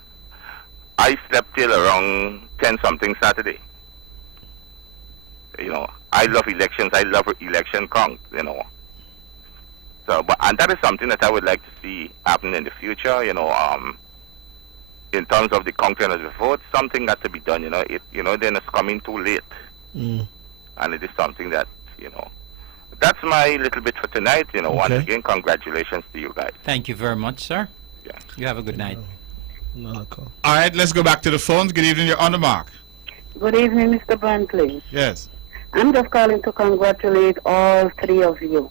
I slept till around 10-something Saturday. You know, I love elections. I love election count, you know. So, and that is something that I would like to see happen in the future, you know, in terms of the counting of the votes, something got to be done, you know. Then it's coming too late. And it is something that, you know, that's my little bit for tonight, you know. Once again, congratulations to you guys. Thank you very much, sir. Yeah. You have a good night. Another call. All right, let's go back to the phones. Good evening, you're on the mark. Good evening, Mr. Brantley. Yes. I'm just calling to congratulate all three of you.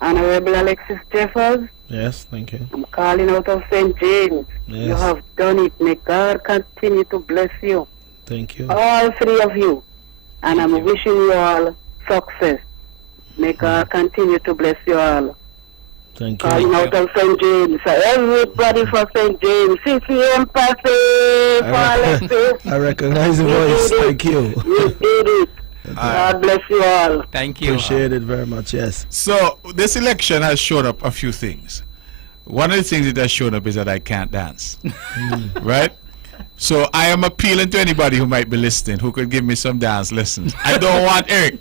Honorable Alexis Jeffers, Yes, thank you. I'm calling out of St. James. Yes. You have done it. May God continue to bless you. Thank you. All three of you. And I'm wishing you all success. May God continue to bless you all. Thank you. Calling out of St. James. Everybody for St. James. CCM Passe for Alexis. I recognize the voice. Thank you. You did it. God bless you all. Thank you. Appreciate it very much. Yes. So this election has shown up a few things. One of the things that has shown up is that I can't dance. Right? So I am appealing to anybody who might be listening who could give me some dance lessons. I don't want Eric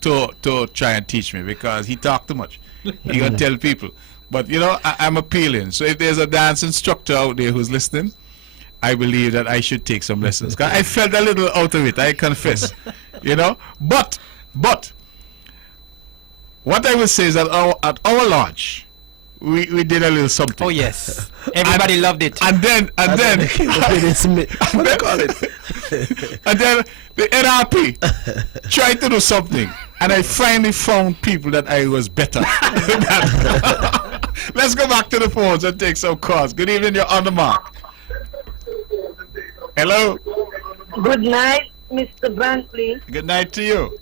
to try and teach me because he talked too much. He gonna tell people. But you know, I'm appealing. So if there's a dance instructor out there who's listening, I believe that I should take some lessons. 'Cause I felt a little out of it, I confess. You know? But what I will say is that at our launch, we did a little something. Oh yes, everybody loved it. And then What do you call it? and then the NRP tried to do something, and I finally found people that I was better than. Let's go back to the phones and take some calls. Good evening, you're on the mark. Hello. Good night, Mr. Brantley. Good night to you.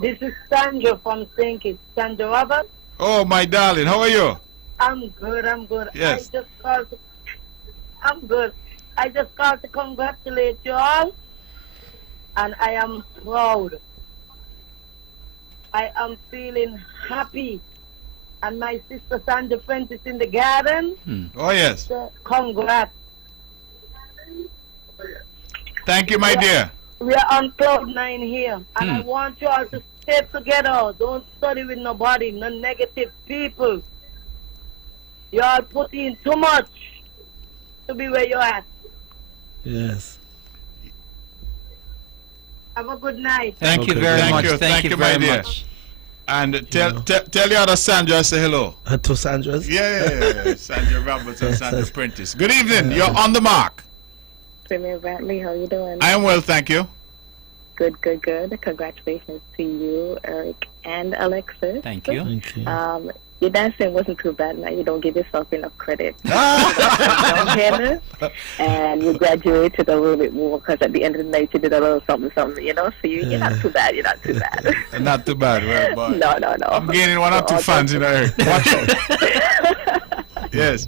This is Sandra from St. Kitts. Sandra Roberts. Oh, my darling, how are you? I'm good. Yes. I'm good. I just called to congratulate you all. And I am proud. I am feeling happy. And my sister Sandra Friend is in the garden. Oh, yes. So congrats. Thank you, my dear. we are on cloud 9 here, and I want you all to stay together. Don't study with nobody, no negative people. You all put in too much to be where you're at. Yes. Have a good night. Thank you Okay, very thank much. you. Thank Thank you you, my very dear. much. And tell your other Sandra I say hello. To Sandra's? Yeah. Sandra Roberts and Sandra Prentice. Good evening. You're on the mark. Premier Brantley, how you doing? I am well, thank you. Good. Congratulations to you, Eric, and Alexis. Thank you. Thank you. Your dancing wasn't too bad. Now you don't give yourself enough credit. And you graduated a little bit more because at the end of the night you did a little something, you know. So you're not too bad. You're not too bad. Not too bad, well, boy. No. I'm gaining one or two fans in Eric. Watch out. Yes.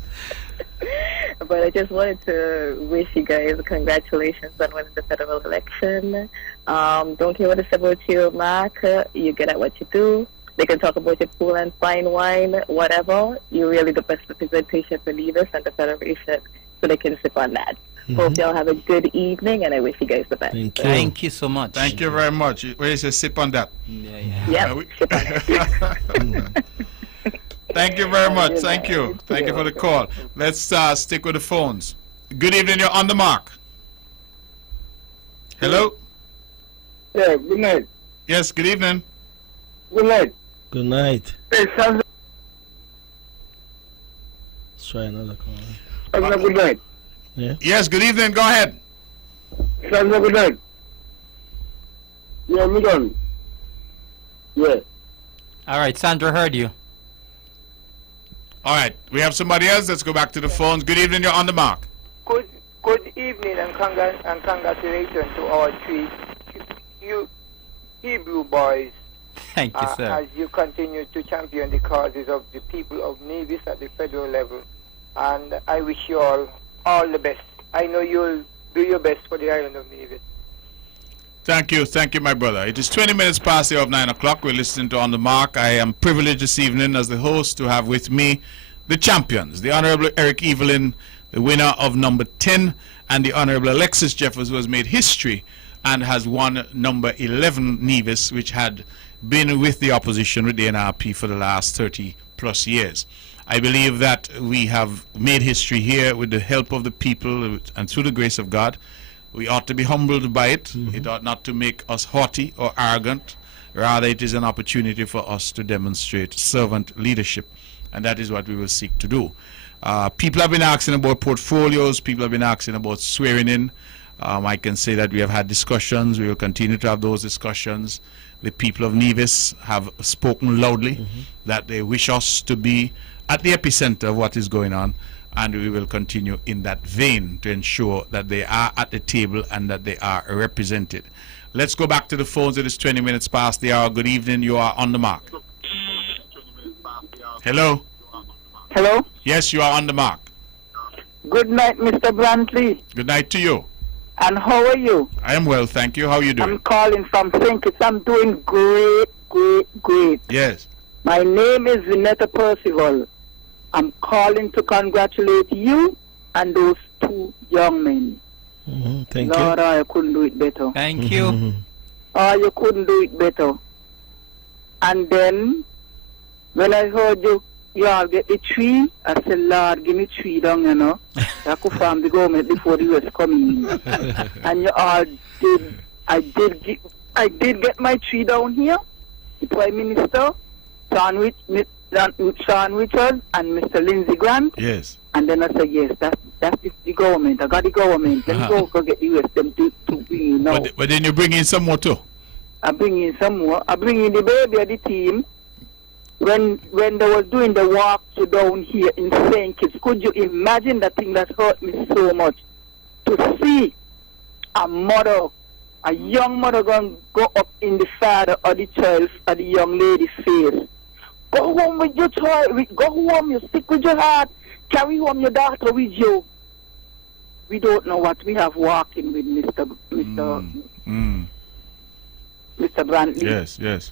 But I just wanted to wish you guys congratulations on winning the federal election. Don't care what they say about you, Mark. You're good at what you do. They can talk about your pool and fine wine, whatever. You're really the best representation for leaders and the Federation, so they can sip on that. Hope y'all have a good evening, and I wish you guys the best. Thank you. Thank you so much. Thank you very much. Where is a sip on that? Yeah. Yep, sip on that. Thank you very much. Thank you. Thank you for the call. Let's stick with the phones. Good evening. You're on the mark. Hello? Yeah, good night. Yes, good evening. Good night. Good night. Hey, Sandra, Let's try another call. Sandra, good night. Yeah. Yes, good evening. Go ahead. Sandra, good night. Yeah, me done. Yeah. All right, Sandra heard you. All right. We have somebody else. Let's go back to the phones. Good evening. You're on the mark. Good evening and congratulations to our three you Hebrew boys. Thank you, sir. As you continue to champion the causes of the people of Nevis at the federal level. And I wish you all the best. I know you'll do your best for the island of Nevis. Thank you, my brother. It is 20 minutes past the hour of 9 o'clock. We're listening to On the Mark. I am privileged this evening as the host to have with me the champions, the Honorable Eric Evelyn, the winner of number 10, and the Honorable Alexis Jeffers, who has made history and has won number 11 Nevis, which had been with the opposition, with the NRP, for the last 30 plus years. I believe that we have made history here with the help of the people and through the grace of God. We ought to be humbled by it. It ought not to make us haughty or arrogant. Rather, it is an opportunity for us to demonstrate servant leadership, and that is what we will seek to do. People have been asking about portfolios. People have been asking about swearing in. I can say that we have had discussions. We will continue to have those discussions. The people of Nevis have spoken loudly that they wish us to be at the epicenter of what is going on, and we will continue in that vein to ensure that they are at the table and that they are represented. Let's go back to the phones. It is 20 minutes past the hour. Good evening. You are on the mark. Hello? Hello? Yes, you are on the mark. Good night, Mr. Brantley. Good night to you. And how are you? I am well, thank you. How are you doing? I'm calling from St. Kitts. I'm doing great. Yes. My name is Vinetta Percival. I'm calling to congratulate you and those two young men. Thank Lord, I couldn't do it better. Thank you. Oh, you couldn't do it better. And then, when I heard you all get the tree, I said, Lord, give me 3 down, you know. I could farm the government before the US come in. And you all did. I did get my 3 down here. The Prime Minister, Sean Richards, and Mr. Lindsey Grant. Yes. And then I said, yes, that's the government. I got the government. Let me go get the US them to bring you now. But then you bring in some more too. I bring in some more. I bring in the baby of the team. When they was doing the walk to down here in St. Kitts, could you imagine the thing that hurt me so much? To see a mother, a young mother going go up in the father or the child or the young lady's face. Go home with your child. Go home. You stick with your heart. Carry home your daughter with you. We don't know what we have walking with Mr. Brantley. Yes.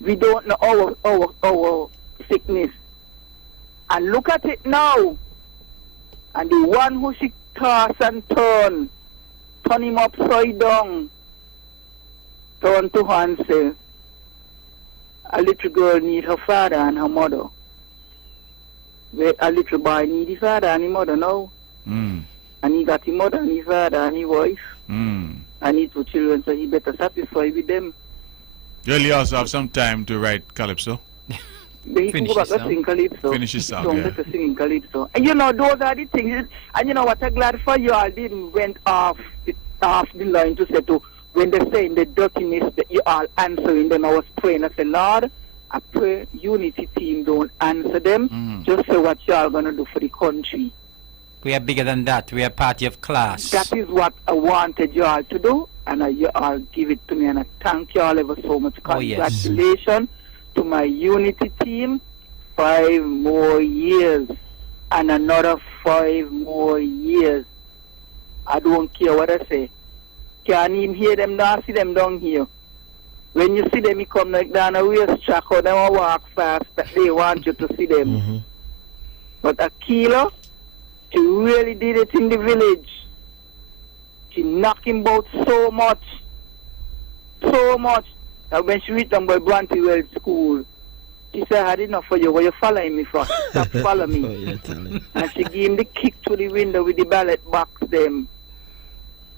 We don't know our sickness. And look at it now. And the one who she toss and turn him upside down, turn to her and say, a little girl need her father and her mother. A little boy need his father and his mother now. Mm. And he got his mother and his father and his wife. Mm. And his 2 children, so he better satisfy with them. You also have some time to write Calypso. But he can go back to sing Calypso. Finish his song, Don't yeah. better singing Calypso. And you know, those are the things. And you know what, I'm glad for you all didn't went off the line to say to, when they say in the dirtiness that you all answering them, I was praying, I said, Lord, I pray Unity team don't answer them. Just say what you all going to do for the country. We are bigger than that. We are party of class. That is what I wanted you all to do, and you all give it to me, and I thank you all ever so much. Oh, yes. Congratulations to my Unity team. 5 more years, and another 5 more years. I don't care what I say. Can't even hear them now, see them down here. When you see them, you come like down a racetrack or they walk fast, that they want you to see them. But Akila, she really did it in the village. She knocked him out so much that when she reached by Brantywell School, she said, I had enough for you. What you following me for? Stop following me. And she gave him the kick to the window with the ballot box them.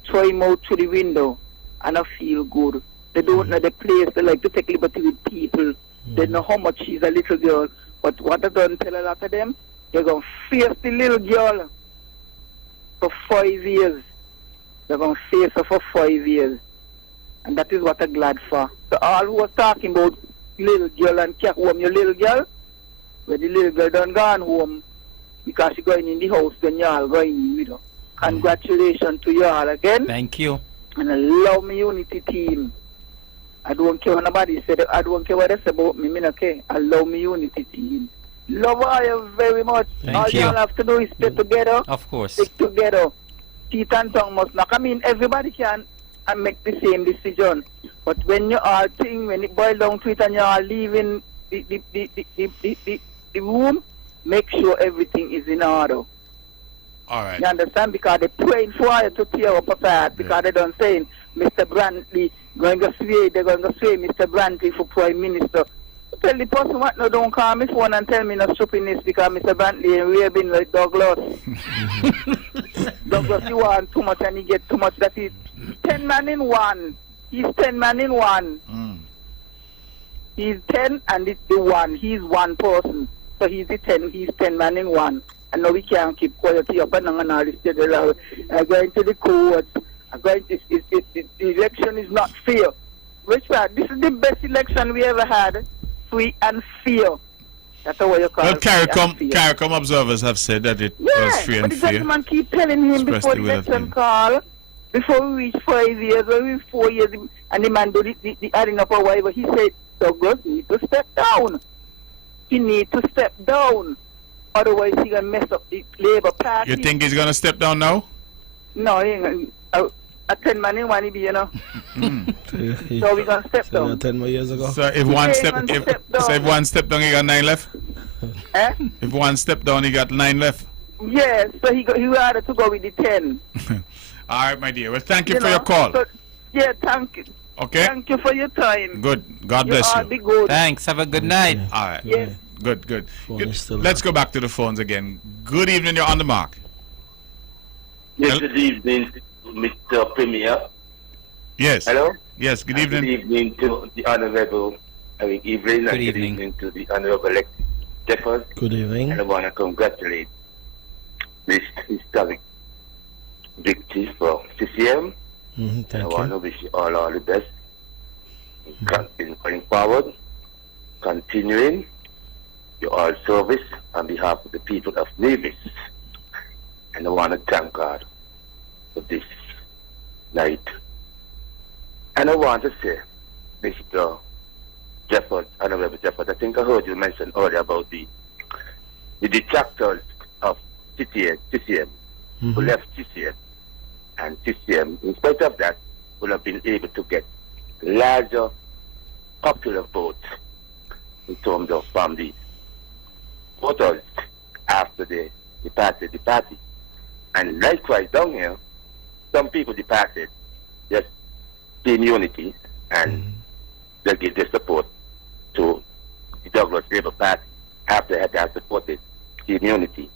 Throw him out through the window, and I feel good. They don't know the place. They like to take liberty with people. They know how much she's a little girl. But what I don't tell a lot of them, they're going to face the little girl for 5 years. They're going to face her for 5 years. And that is what I'm glad for. So all who was talking about little girl and care home your little girl, where the little girl done gone home because she going in the house, then you all going in with her. Congratulations to you all again. Thank you. And I love my Unity team. I don't care what nobody said. I don't care what they say about me. Okay? I love my Unity team. Love all you very much. All you all have to do is stay together. Of course. Stick together. Teeth and tongue must knock. I mean, everybody can make the same decision. But when you all think, when it boils down to it and you are leaving the room, make sure everything is in order. All right. You understand? Because they're praying for you to tear up a part. Because they don't say, Mr. Brantley, they're going to sway Mr. Brantley for Prime Minister. Tell the person what, no, don't call me phone and tell me no stupidness because Mr. Brantley and we have been like Douglas. Douglas, you want too much and he get too much. That is 10 man in one. He's 10 man in one. He's 10 and it's the one. He's one person. So he's the 10. He's 10 man in one. And now we can't keep quality up and all this. Going to the court. The election is not fair. Which part? This is the best election we ever had. Free and fair. That's what you call it. Well, CARICOM observers have said that it was free and but the fair. gentleman keep telling him before the election call, before we reach 5 years or we reach 4 years, and the man do the adding up or whatever, he said, Douglas need to step down. He need to step down. Otherwise, he going to mess up the Labour Party. You think he's going to step down now? No, he ain't gonna. A 10 man in one, he be, you know. So we're going to step down. 10 more years ago. So if one step down, he got 9 left? Eh? If one step down, he got 9 left? Yes, so he rather to go with the 10. All right, my dear. Well, thank you for your call. So, yeah, thank you. Okay. Thank you for your time. Good. God bless you. Be good. Thanks. Have a good night. All right. Yes. Good. Let's go back to the phones again. Good evening. You're on the mark. Yes, good evening, Mr. Premier. Yes. Hello? Yes, good evening. Good evening to the Honorable Eric Evelyn and good evening to the Honorable Jeffers. Good evening. And I want to congratulate this historic victory for CCM. Thank you. I want to wish you all the best in going forward, continuing your all service on behalf of the people of Nevis. And I want to thank God for this night. And I want to say, Mr. Jeffers, Honorable Jeffers, I think I heard you mention earlier about the detractors of CCM who left CCM. And CCM, in spite of that, will have been able to get larger popular votes in terms of from the voters after they departed the party. And likewise down here, some people departed, just in unity, and they give their support to the Douglas Labour Party after they had supported Team Unity.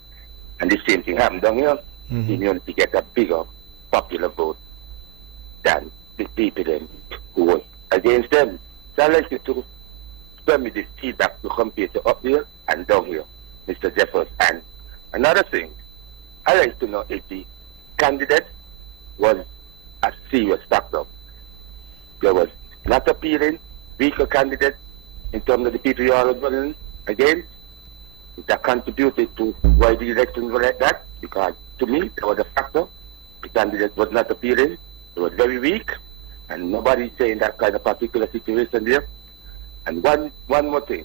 And the same thing happened down here. Team Unity get a bigger popular vote than the people then who was against them. So I'd like you to send me this feedback to compare to up here and down here, Mr. Jeffers. And another thing, I'd like to know if the candidate was a serious factor. There was not appealing, weaker candidate in terms of the people you are running against. That contributed to why the elections were like that, because to me, there was a factor. The candidate was not appealing, it was very weak, and nobody saying that kind of particular situation there. And one more thing,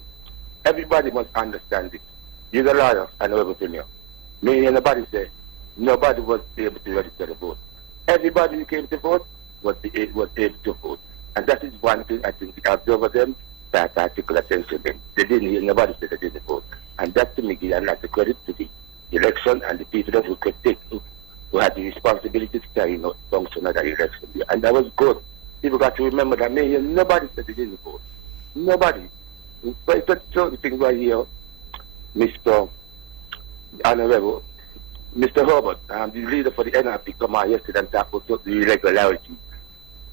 everybody must understand this. You're the lawyer, I know everything here. Me and nobody say, nobody was able to register the vote. Everybody who came to vote was able to vote. And that is one thing I think the observer them that particular attention them. They didn't hear, nobody said they didn't vote. And that to me gives a lot of credit to the election and the people that who could take, who had the responsibility to carry out function of the election. And that was good. People got to remember that nobody said they didn't vote. Nobody. But it's the thing right here, Mr. Honorable, Mr. Herbert, the leader for the NRP, come out yesterday and talk about the irregularity.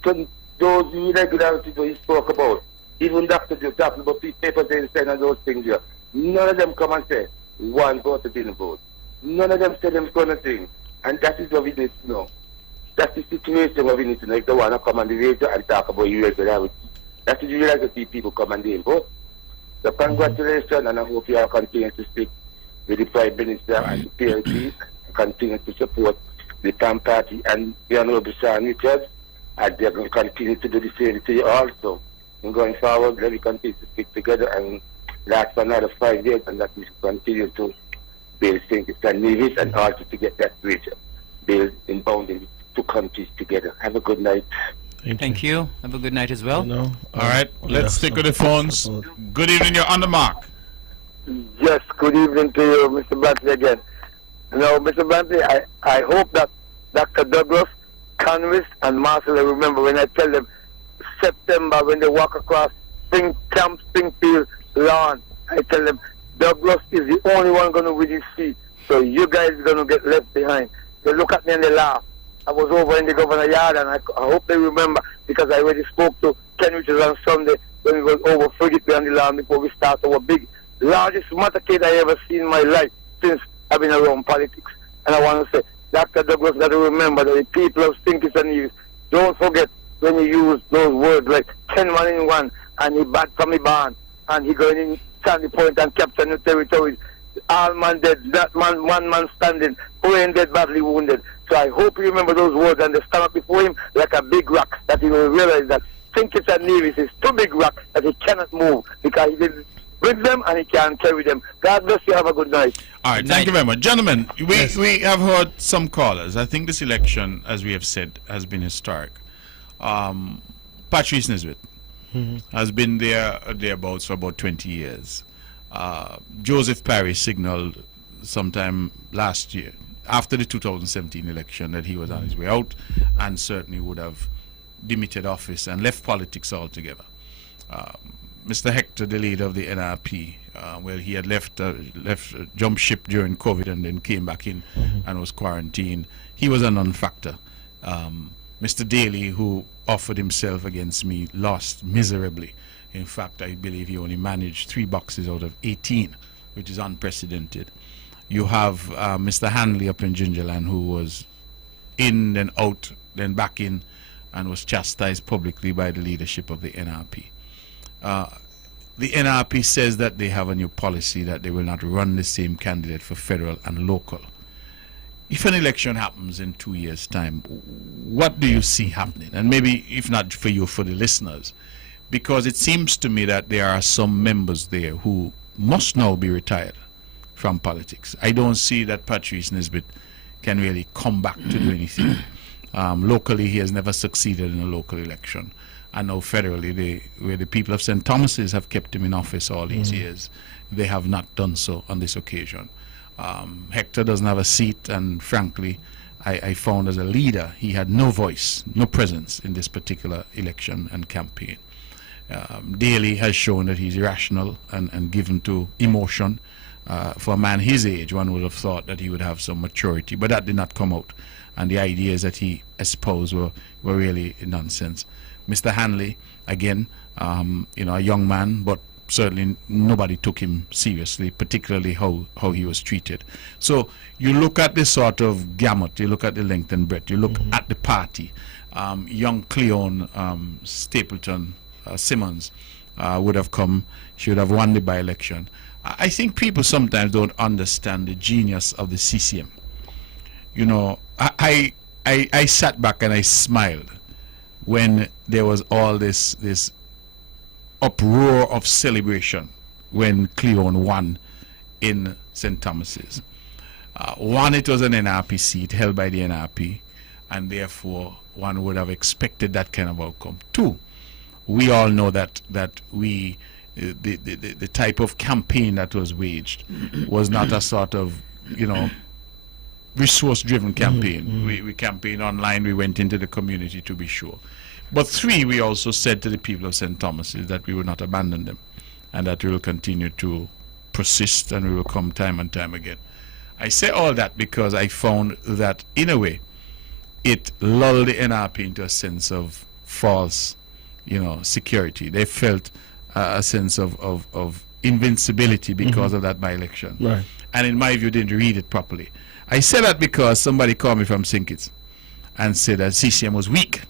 So those irregularities that he spoke about, even Dr. Joe talking about these papers they send and those things here, none of them come and say, one voter didn't vote. None of them say them kind of thing. And that is what we need to know. That's the situation where we need to know. If they want to come on the radio and talk about irregularity, that is you like to see people come and they vote. So congratulations, and I hope you all continue to stick with the Prime Minister and the PLP, and continue to support the PAM Party and the Honorable Sean Richards, and they're going to continue to do the same to you also. And going forward, let me continue to stick together and last for another 5 years, and that we should continue to build St. Kitts and Nevis and also to get that bridge built in bounding two countries together. Have a good night. Thank you. Have a good night as well. All right, let's stick with the phones. Good evening, you're on the mark. Yes, good evening to you, Mr. Brantley again. Now, Mr. Brantley, I hope that Dr. Douglas, Conwis, and Marcel remember when I tell them September when they walk across Springfield lawn, I tell them Douglas is the only one going to win his seat. So you guys are going to get left behind. They look at me and they laugh. I was over in the governor yard, and I hope they remember, because I already spoke to Ken Richards on Sunday when we was over Frigate on the land before we start our largest motorcade I ever seen in my life since I've been around politics. And I want to say, Dr. Douglas got to remember that the people of St. Kitts and Nevis, don't forget when you use those words like 10 man in one, and he bad from the barn, and he going in Sandy Point and capture new territories. All man dead, that man, one man standing, who ain't dead, badly wounded. So I hope you remember those words and they stand up before him like a big rock, that he will realize that St. Kitts and Nevis is too big rock that he cannot move, because he didn't bring them and he can't carry them. God bless you. Have a good night. All right, thank you very much. Gentlemen, we have heard some callers. I think this election, as we have said, has been historic. Patrice Nisbet has been thereabouts for about 20 years. Joseph Parry signaled sometime last year, after the 2017 election, that he was on his way out and certainly would have demitted office and left politics altogether. Mr. Hector, the leader of the NRP, well, he had left jump ship during COVID and then came back in and was quarantined. He was a non-factor. Mr. Daly, who offered himself against me, lost miserably. In fact, I believe he only managed 3 boxes out of 18, which is unprecedented. You have Mr. Hanley up in Gingerland, who was in, then out, then back in, and was chastised publicly by the leadership of the NRP. The NRP says that they have a new policy that they will not run the same candidate for federal and local. If an election happens in 2 years' time, what do you see happening? And maybe, if not for you, for the listeners, because it seems to me that there are some members there who must now be retired from politics. I don't see that Patrice Nisbet can really come back to do anything. Locally, he has never succeeded in a local election. I know federally, where the people of St. Thomas's have kept him in office all these years, they have not done so on this occasion. Hector doesn't have a seat, and frankly, I found as a leader, he had no voice, no presence in this particular election and campaign. Daly has shown that he's irrational and given to emotion. For a man his age, one would have thought that he would have some maturity, but that did not come out. And the ideas that he espoused were really nonsense. Mr. Hanley, again, a young man, but certainly nobody took him seriously, particularly how he was treated. So you look at this sort of gamut, you look at the length and breadth, you look at the party. Young Cleone Stapleton Simmons would have come, she would have won the by-election. I think people sometimes don't understand the genius of the CCM. You know, I sat back and I smiled when there was all this uproar of celebration when Cleone won in St. Thomas's. One, it was an NRP seat held by the NRP, and therefore one would have expected that kind of outcome. Two, we all know that the type of campaign that was waged was not a sort of, resource-driven campaign. We campaigned online, we went into the community, to be sure. But three, we also said to the people of St. Thomas's that we would not abandon them and that we will continue to persist and we will come time and time again. I say all that because I found that, in a way, it lulled the NRP into a sense of false, security. They felt a sense of invincibility because of that by-election. Right. And in my view, didn't read it properly. I say that because somebody called me from St. Kitts and said that CCM was weak.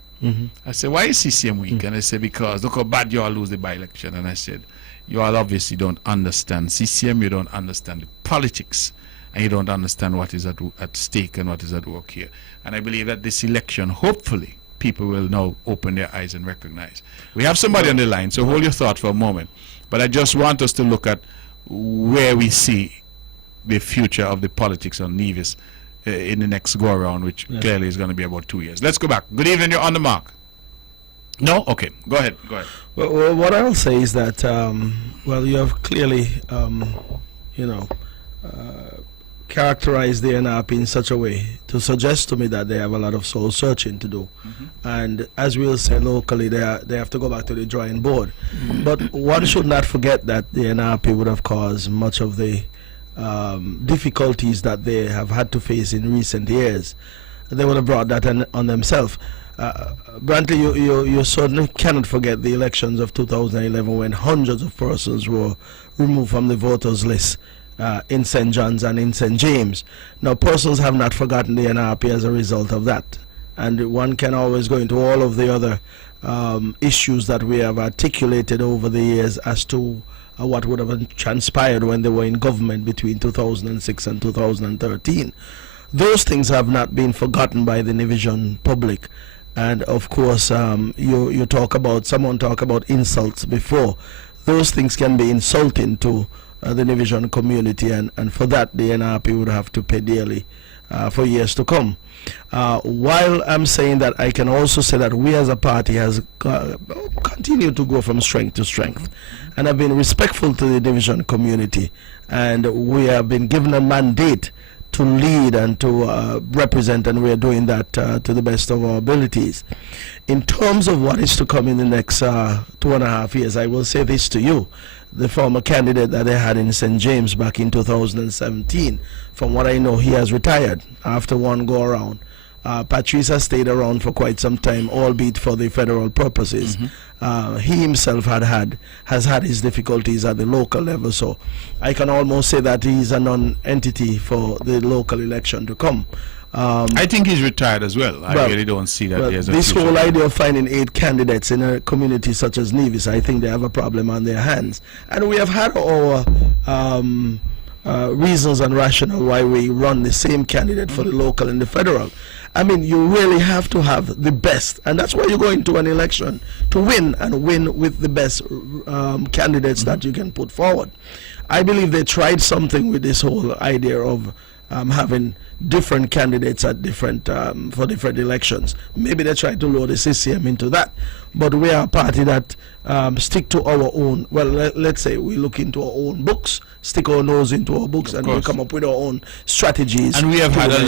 I said, why is CCM weak? And I said, because look how bad you all lose the by-election. And I said, you all obviously don't understand CCM, you don't understand the politics, and you don't understand what is at stake and what is at work here. And I believe that this election, hopefully, people will now open their eyes and recognize. We have somebody on the line, so hold your thought for a moment. But I just want us to look at where we see the future of the politics on Nevis in the next go-around, which clearly is going to be about 2 years. Let's go back. Good evening, you're on the mark. No? Okay, go ahead. Well, what I'll say is that, you have clearly, characterized the NRP in such a way to suggest to me that they have a lot of soul searching to do. And as we'll say locally, they have to go back to the drawing board. But one should not forget that the NRP would have caused much of the difficulties that they have had to face in recent years. They would have brought that on themselves. Brantley, you certainly cannot forget the elections of 2011 when hundreds of persons were removed from the voters list in St. John's and in St. James. Now, persons have not forgotten the NRP as a result of that. And one can always go into all of the other issues that we have articulated over the years as to what would have transpired when they were in government between 2006 and 2013. Those things have not been forgotten by the Nivision public. And of course, someone talk about insults before. Those things can be insulting to the Nivision community, and for that the NRP would have to pay dearly for years to come. While I'm saying that, I can also say that we as a party has continued to go from strength to strength, and have been respectful to the Nivision community, and we have been given a mandate to lead and to represent, and we are doing that to the best of our abilities. In terms of what is to come in the next 2.5 years, I will say this to you. The former candidate that they had in St. James back in 2017, from what I know, he has retired after one go-around. Patrice has stayed around for quite some time, albeit for the federal purposes. He himself has had his difficulties at the local level, so I can almost say that he's a non-entity for the local election to come. I think he's retired as well. I really don't see that there's a this future. whole idea of finding 8 candidates in a community such as Nevis, I think they have a problem on their hands. And we have had our reasons and rationale why we run the same candidate for the local and the federal. I mean, you really have to have the best, and that's why you go into an election, to win, and win with the best candidates that you can put forward. I believe they tried something with this whole idea of having different candidates at different for different elections. Maybe they try to lure the CCM into that, but we are a party that stick to our own. Well, let's say we look into our own books, stick our nose into our books, and we come up with our own strategies. And we have had a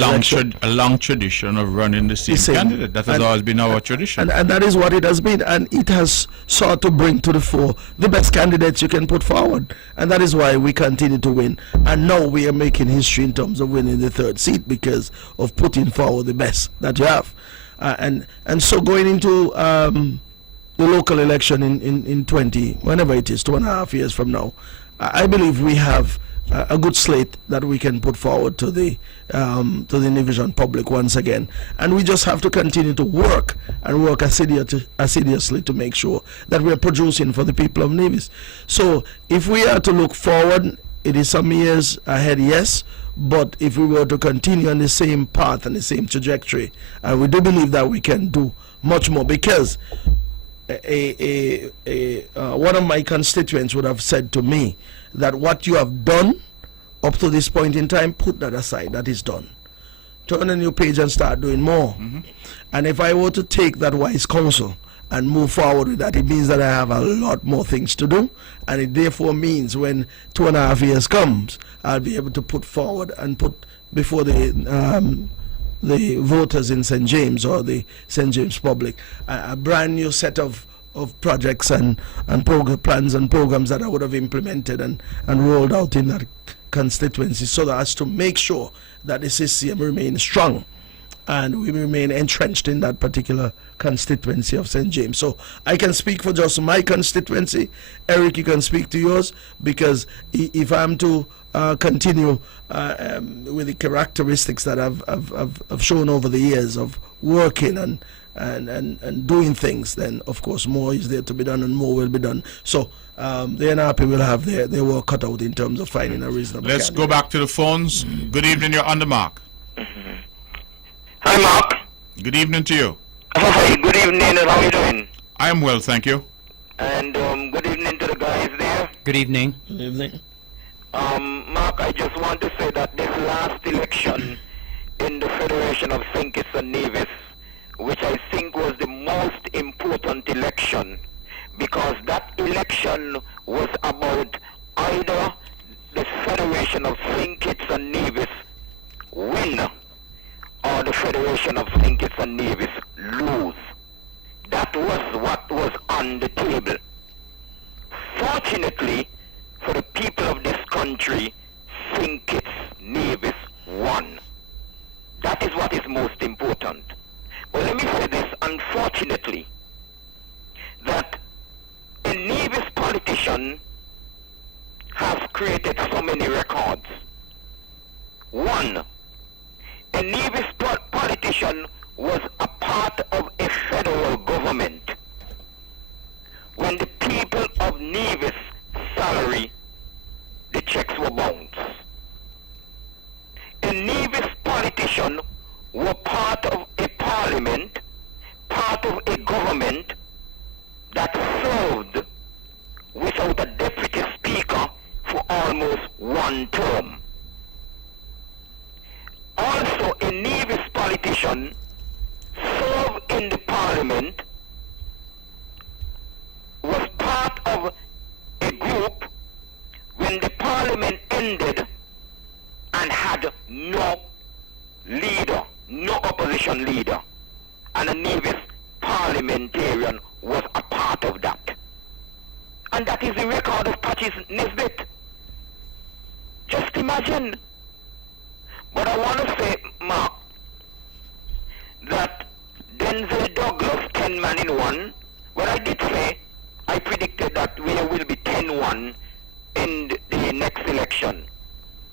long tradition of running the same candidate. That has always been our tradition. And that is what it has been. And it has sought to bring to the fore the best candidates you can put forward. And that is why we continue to win. And now we are making history in terms of winning the third seat because of putting forward the best that you have. And so going into the local election in whenever it is, 2.5 years from now, I believe we have a good slate that we can put forward to the Nivision public once again, and we just have to continue to work assiduously to make sure that we are producing for the people of Nevis. So if we are to look forward, it is some years ahead, yes, but if we were to continue on the same path and the same trajectory, we do believe that we can do much more, because one of my constituents would have said to me that what you have done up to this point in time, put that aside. That is done. Turn a new page and start doing more. And if I were to take that wise counsel and move forward with that, it means that I have a lot more things to do, and it therefore means when 2.5 years comes, I'll be able to put forward and put before the voters in St. James or the St. James public a brand new set of projects and plans and programs that I would have implemented and rolled out in that constituency, so that as to make sure that the CCM remains strong and we remain entrenched in that particular constituency of St. James. So I can speak for just my constituency. Eric, you can speak to yours, because if I'm to continue with the characteristics that I've shown over the years of working and doing things, then of course more is there to be done and more will be done. So the NRP will have their work cut out in terms of finding a reasonable Let's candidate. go back to the phones. Good evening, you're on the mark. Hi, Mark. Good evening to you. Hi, good evening, and how are you doing? I am well, thank you. And good evening to the guys there. Good evening. Good evening. Mark, I just want to say that this last election in the Federation of St. Kitts and Nevis, which I think was the most important election, because that election was about either the Federation of St. Kitts and Nevis win or the Federation of St. Kitts and Nevis lose. That was what was on the table. Fortunately for the people of this country, St. Kitts Nevis won. That is what is most important. But let me say this, unfortunately, that a Nevis politician has created so many records. One, a Nevis politician was a part of a federal government when the people of Nevis' salary, the checks were bounced. A Nevis politician were part of a parliament, part of a government that served without a deputy speaker for almost one term. Also, a Nevis politician served in the parliament, was part of a group when the parliament ended and had no leader, no opposition leader, and a Nevis parliamentarian was a part of that. And that is the record of Patches Nisbet. Just imagine. But I want to say, Mark, that Denzel Douglas 10 man in one, well, I did say, I predicted that we will be 10-1 in the next election.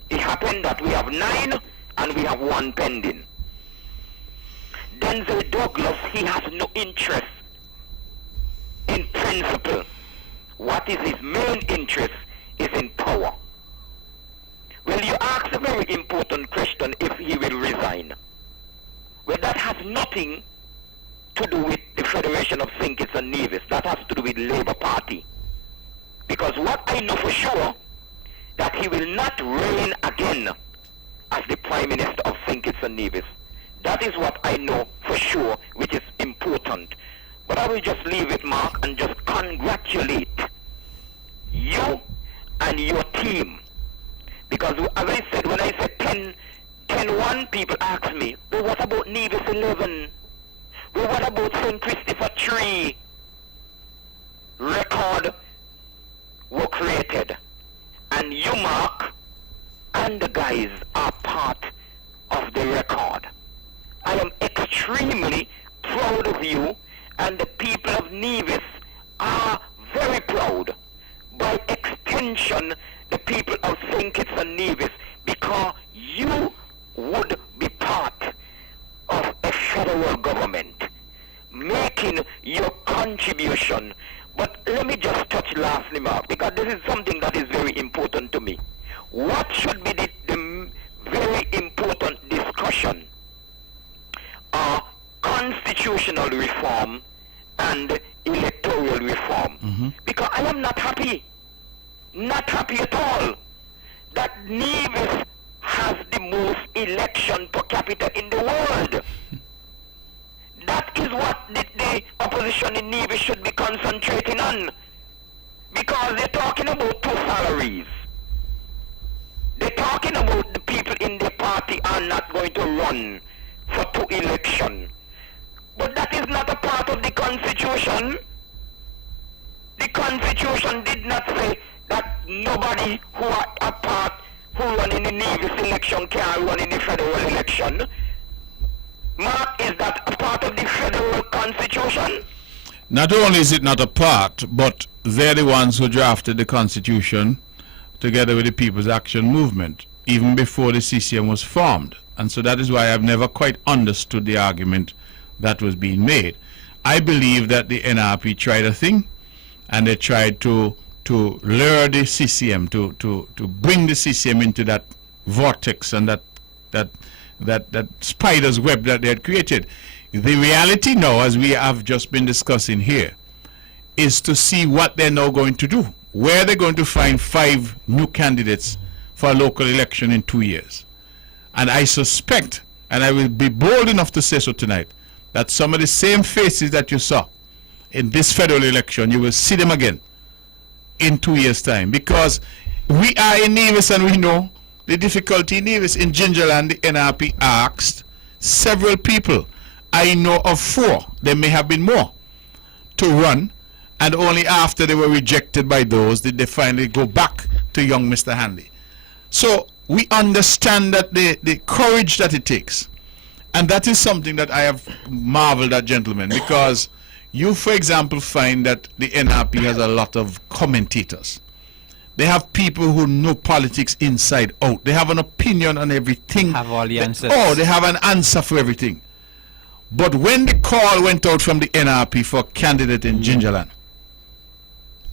It happened that we have 9 and we have 1 pending. Denzel Douglas, he has no interest in principle. What is his main interest is in power. Well, you ask a very important question if he will resign. Well, that has nothing to do with the Federation of St. Kitts and Nevis. That has to do with Labour Party. Because what I know for sure, that he will not reign again as the Prime Minister of St. Kitts and Nevis. That is what I know for sure, which is important. But I will just leave it, Mark, and just congratulate you and your team. Because as I said, when I said 10-1, people ask me, well, what about Nevis 11? Well, what about St. Christopher 3? Record were created. And you, Mark, and the guys are part of the record. I am extremely proud of you, and the people of Nevis are very proud. By extension, the people of St. Kitts and Nevis, because you would be part of a federal government, making your contribution. But let me just touch lastly, Mark, because this is something that is very important to me. What should be the very important discussion? Constitutional reform and electoral reform. Because I am not happy at all, that Nevis has the most election per capita in the world. That is what the opposition in Nevis should be concentrating on. Because they're talking about 2 salaries. They're talking about the people in the party are not going to run for 2 elections. But that is not a part of the Constitution. The Constitution did not say that nobody who are a part who run in the Nevis election can run in the federal election. Mark, is that a part of the federal Constitution? Not only is it not a part, but they're the ones who drafted the Constitution together with the People's Action Movement, even before the CCM was formed. And so that is why I've never quite understood the argument that was being made. I believe that the NRP tried a thing, and they tried to lure the CCM, to bring the CCM into that vortex and that spider's web that they had created. The reality now, as we have just been discussing here, is to see what they're now going to do. Where they're going to find 5 new candidates for a local election in 2 years. And I suspect, and I will be bold enough to say so tonight, that some of the same faces that you saw in this federal election, you will see them again in 2 years' time. Because we are in Nevis and we know the difficulty in Nevis. In Gingerland, the NRP asked several people, I know of 4, there may have been more, to run, and only after they were rejected by those did they finally go back to young Mr. Hanley. So we understand that the courage that it takes. And that is something that I have marveled at, gentlemen, because you, for example, find that the NRP has a lot of commentators. They have people who know politics inside out. They have an opinion on everything. Have all the answers. They have an answer for everything. But when the call went out from the NRP for a candidate in Gingerland,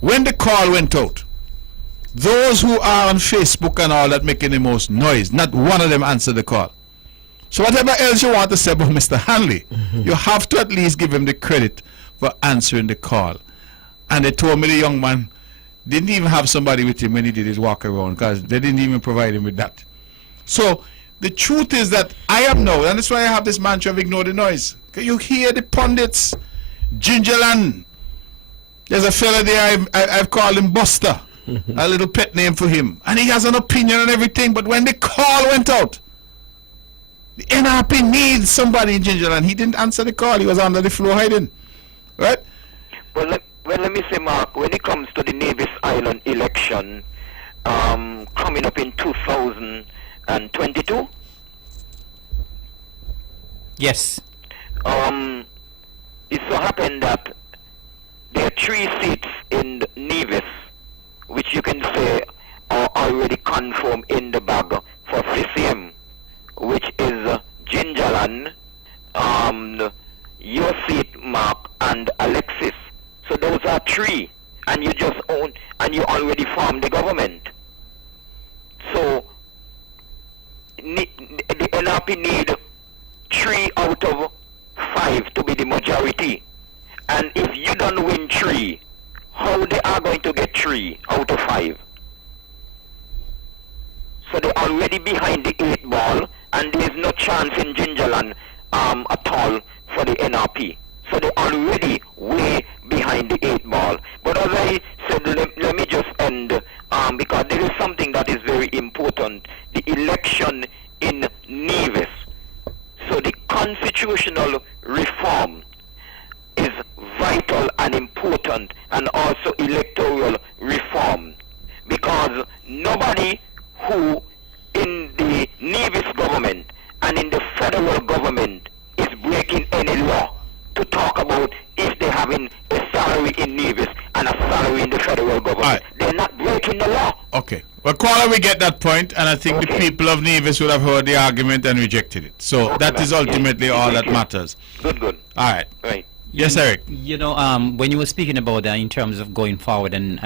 when the call went out, those who are on Facebook and all that making the most noise, not one of them answered the call. So whatever else you want to say about Mr. Hanley, you have to at least give him the credit for answering the call. And they told me the young man didn't even have somebody with him when he did his walk around, because they didn't even provide him with that. So the truth is that I am now, and that's why I have this mantra of ignore the noise. You hear the pundits, Gingerland. There's a fella there, I've called him Buster, a little pet name for him. And he has an opinion on everything, but when the call went out, the NRP needs somebody in Gingerland. He didn't answer the call. He was under the floor hiding. Right? Well, let me say, Mark, when it comes to the Nevis Island election coming up in 2022, yes. It so happened that there are 3 seats in Nevis, which you can say are already confirmed in the bag for CCM, which is Gingerland, your seat, Mark, and Alexis. So those are 3, and you just own, and you already formed the government. So the NRP need 3 out of 5 to be the majority. And if you don't win 3, how they are going to get 3 out of 5? So they already behind the 8 ball, and there is no chance in Gingerland at all for the NRP. So they're already way behind the 8 ball. But as I said, let me just end, because there is something that is very important. The election in Nevis. So the constitutional reform is vital and important, and also electoral reform, because nobody who in the Nevis government and in the federal government is breaking any law to talk about if they're having a salary in Nevis and a salary in the federal government. Right. They're not breaking the law. Okay. Well, caller, we get that point, and I think the people of Nevis would have heard the argument and rejected it. So that is ultimately all that matters. Good. All right. Right. Yes, Eric. You know, when you were speaking about in terms of going forward and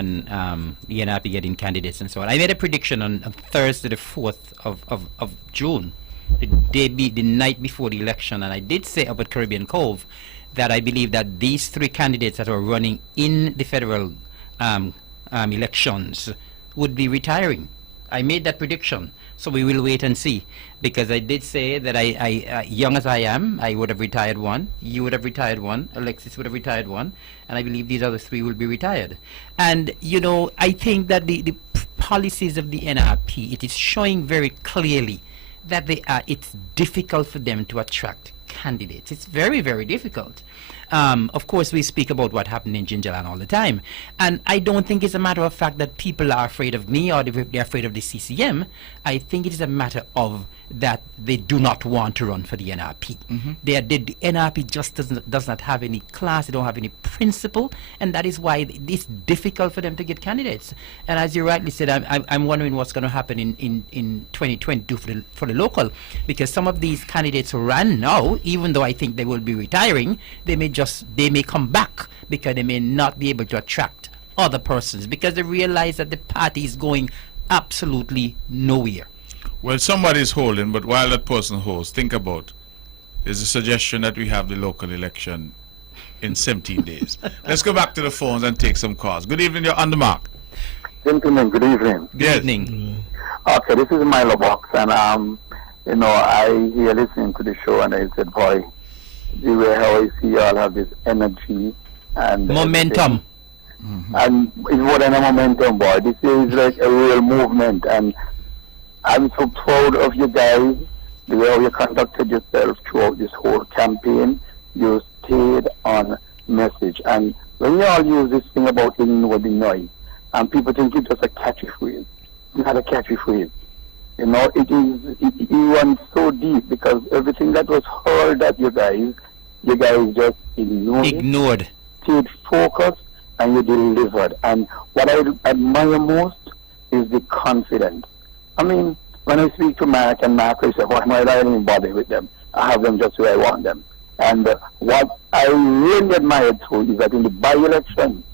ENRP getting candidates and so on, I made a prediction on Thursday, the 4th of June, the night before the election, and I did say up at Caribbean Cove that I believe that these 3 candidates that are running in the federal elections would be retiring. I made that prediction. So we will wait and see, because I did say that I young as I am, I would have retired one, you would have retired one, Alexis would have retired one, and I believe these other 3 will be retired. And, you know, I think that the policies of the NRP, it is showing very clearly that it's difficult for them to attract candidates. It's very, very difficult. Of course, we speak about what happened in Gingerland all the time. And I don't think it's a matter of fact that people are afraid of me or they're afraid of the CCM. I think it is a matter of that they do not want to run for the NRP. The NRP just does not have any class, they don't have any principle, and that is why it's difficult for them to get candidates. And as you rightly said, I'm wondering what's going to happen in 2022 for the local, because some of these candidates who ran now, even though I think they will be retiring, they may come back because they may not be able to attract other persons, because they realize that the party is going absolutely nowhere. Well, somebody's holding, but while that person holds, think about, there's a suggestion that we have the local election in 17 days. Let's go back to the phones and take some calls. Good evening, you're on the mark. Gentlemen, good evening. Good evening. Okay, this is Milo Box, and you know, I hear listening to the show, and I said, boy, the way how I see y'all have this energy and momentum. And it's more than a momentum, boy. This is like a real movement, and I'm so proud of you guys, the way you conducted yourself throughout this whole campaign. You stayed on message. And when you all use this thing about ignoring the noise, and people think it's just a catchy phrase, it's not a catchy phrase. You know, it runs so deep, because everything that was hurled at you guys just ignored. Stayed focused, and you delivered. And what I admire most is the confidence. I mean, when I speak to Mark, and Mark will say, why am I even bother with them? I have them just where I want them. And what I really admired too is that in the by-election,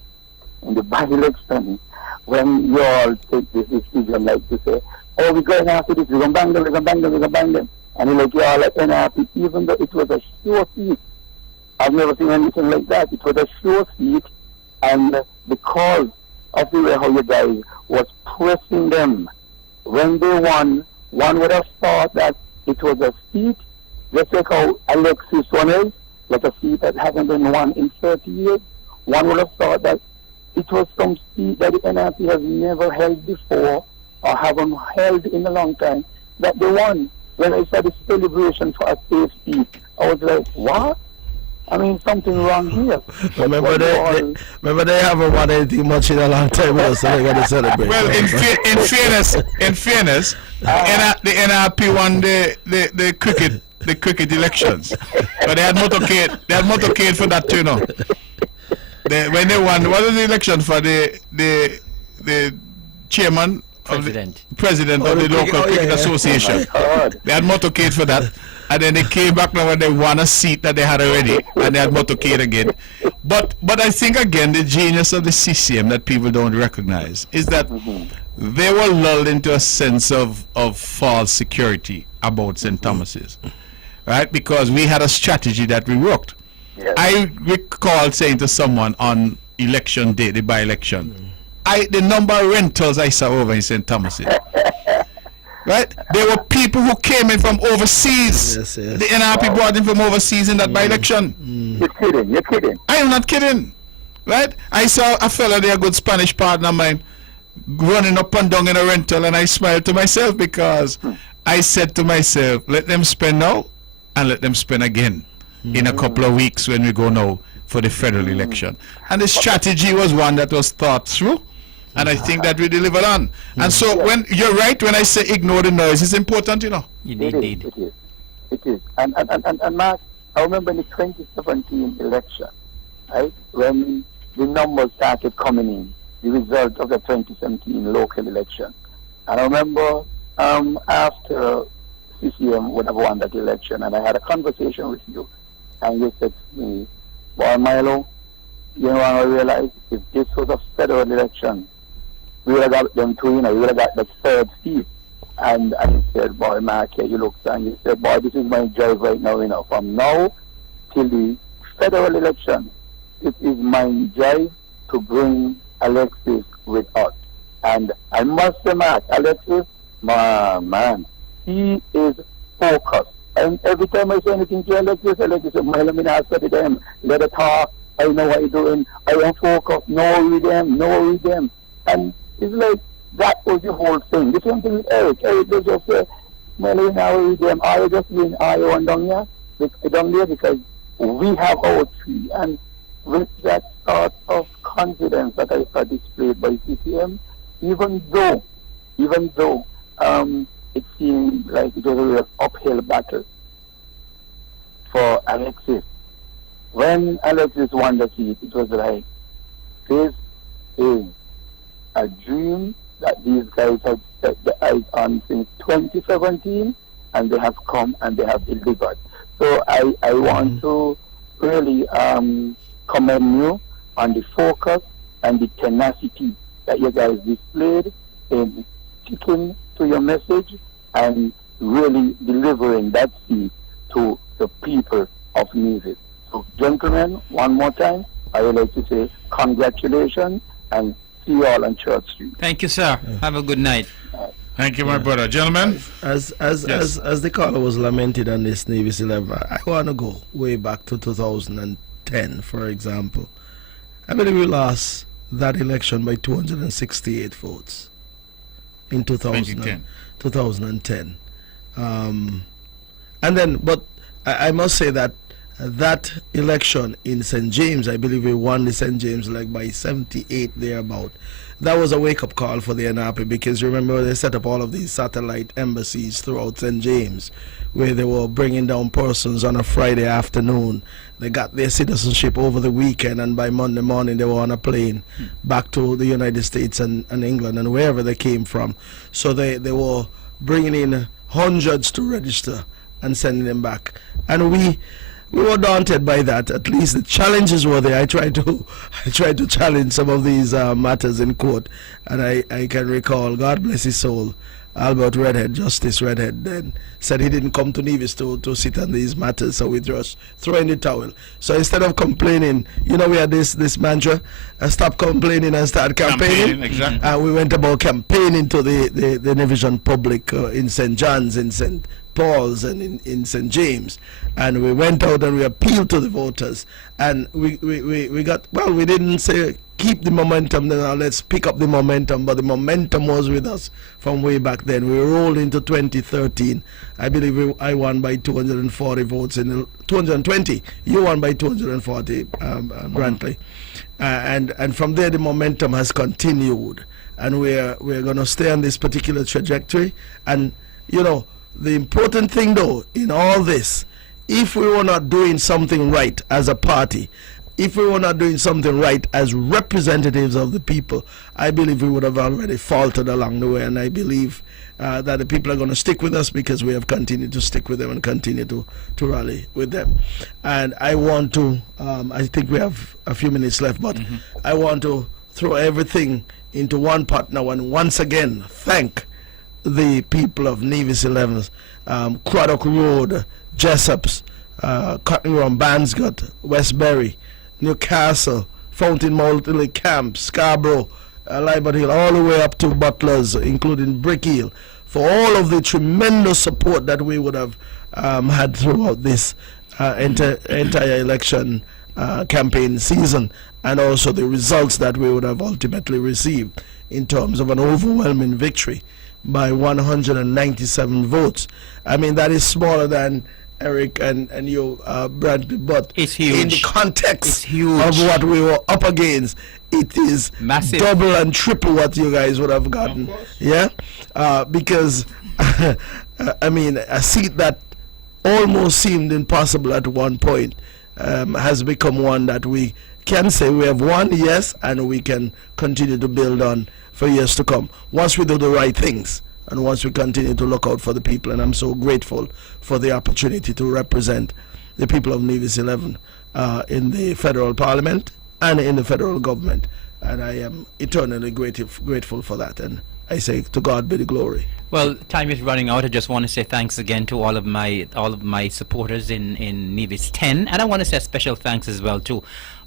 when you all take this decision, like to say, oh, we're going after this, we're going to bang them, we're going to bang them, we're going to bang them. And you're like, you all like NRP, even though it was a sure seat. I've never seen anything like that. It was a sure seat, and because of the way how you guys was pressing them, when they won, one would have thought that it was a seat, just like how Alexis won is, like a seat that hasn't been won in 30 years. One would have thought that it was some seat that the NRP has never held before, or haven't held in a long time, that they won. When I saw the celebration for a safe seat, I was like, what? I mean, something wrong here. Remember they haven't won anything much in a long time, so they're going to celebrate. Well, in fairness, the NRP won the cricket elections, but they had motorcade for that too, you know. When they won, what was the election for the chairman? President of the local cricket association. They had motorcade for that, and then they came back now and they won a seat that they had already, and they had motorcade again. But I think again the genius of the CCM that people don't recognize is that they were lulled into a sense of false security about St. Thomas's, right? Because we had a strategy that we worked. Yes. I recall saying to someone on election day, the by-election, the number of rentals I saw over in St. Thomas's. right? There were people who came in from overseas. Yes, yes. The NRP brought in from overseas in that by-election. You're kidding. You're kidding. I am not kidding, right? I saw a fella there, a good Spanish partner of mine, running up and down in a rental, and I smiled to myself because I said to myself, let them spend now and let them spend again in a couple of weeks when we go now for the federal election. And the strategy was one that was thought through, and I think that we delivered on. And so when you're right when I say ignore the noise, it's important, you know. It is. It is. And Mark, I remember in the 2017 election, right, when the numbers started coming in, the result of the 2017 local election. And I remember after CCM would have won that election, and I had a conversation with you, and you said to me, boy, Milo, you know, I realized if this was a federal election, we would have got them two, you know, we would have got the third seat. And I said, boy, Mark, you looked and you said, boy, this is my drive right now, you know, from now till the federal election, it is my drive to bring Alexis with us. And I must say, Mark, Alexis, man, he is focused. And every time I say anything to Alexis says, Milo, I study them, let it talk, I know what you're doing, I am focused, no with them. And it's like, that was the whole thing. The same thing with Eric. Eric they just say, Milo, now with them, are you just doing one down here because we have our tree. And with that sort of confidence that I saw displayed by CCM, even though it seemed like it was a real uphill battle for Alexis. When Alexis won the seat, it was like, this is a dream that these guys have set the eyes on since 2017, and they have come and they have delivered. So I want to really commend you on the focus and the tenacity that you guys displayed in sticking to your message and really delivering that seed to the people of Nevis. So, gentlemen, one more time, I would like to say congratulations and see you all on Church Street. Thank you, sir. Have a good night. Thank you, my brother. Gentlemen? As the caller was lamented on this Nevis 11, I want to go way back to 2010, for example. I believe we lost that election by 268 votes in 2010. And then, but I must say that that election in St. James, I believe we won the St. James like by 78 thereabout. That was a wake-up call for the NRP, because remember they set up all of these satellite embassies throughout St. James where they were bringing down persons on a Friday afternoon. They got their citizenship over the weekend, and by Monday morning they were on a plane back to the United States and England and wherever they came from. So they were bringing in hundreds to register and sending them back. And we were daunted by that. At least the challenges were there. I tried to challenge some of these matters in court, and I can recall, God bless his soul, Albert Redhead, Justice Redhead, then said he didn't come to Nevis to sit on these matters, so we just throw in the towel. So instead of complaining, you know, we had this mantra, stop complaining and start campaigning. Exactly. We went about campaigning to the Nevision public in St. John's, in St. Paul's, and in St. James, and we went out and we appealed to the voters, and we got, well, we didn't say keep the momentum, now let's pick up the momentum, but the momentum was with us from way back then. We rolled into 2013. I believe I won by 240 votes in the 220. You won by 240, Brantley, and from there the momentum has continued, and we're going to stay on this particular trajectory. And you know, the important thing though in all this, if we were not doing something right as a party, if we were not doing something right as representatives of the people, I believe we would have already faltered along the way. And I believe that the people are going to stick with us because we have continued to stick with them and continue to rally with them. And I want to, I think we have a few minutes left, but I want to throw everything into one pot now and once again thank the people of Nevis 11, Craddock Road, Jessops, Cotton Run, Banscott, Westbury, Newcastle, Fountain Moulton Camp, Scarborough, Libert Hill, all the way up to Butlers, including Brick Hill, for all of the tremendous support that we would have had throughout this entire election campaign season, and also the results that we would have ultimately received in terms of an overwhelming victory by 197 votes. I mean, that is smaller than Eric and you, Bradley, but it's huge. In the context it's huge. of what we were up against, it is massive, double and triple what you guys would have gotten. Yeah, because I mean, a seat that almost seemed impossible at one point has become one that we can say we have won, yes, and we can continue to build on for years to come once we do the right things and once we continue to look out for the people. And I'm so grateful for the opportunity to represent the people of Nevis 11 in the federal parliament and in the federal government, and I am eternally grateful for that, and I say to God be the glory. Well, time is running out. I just want to say thanks again to all of my supporters in Nevis 10, and I want to say a special thanks as well to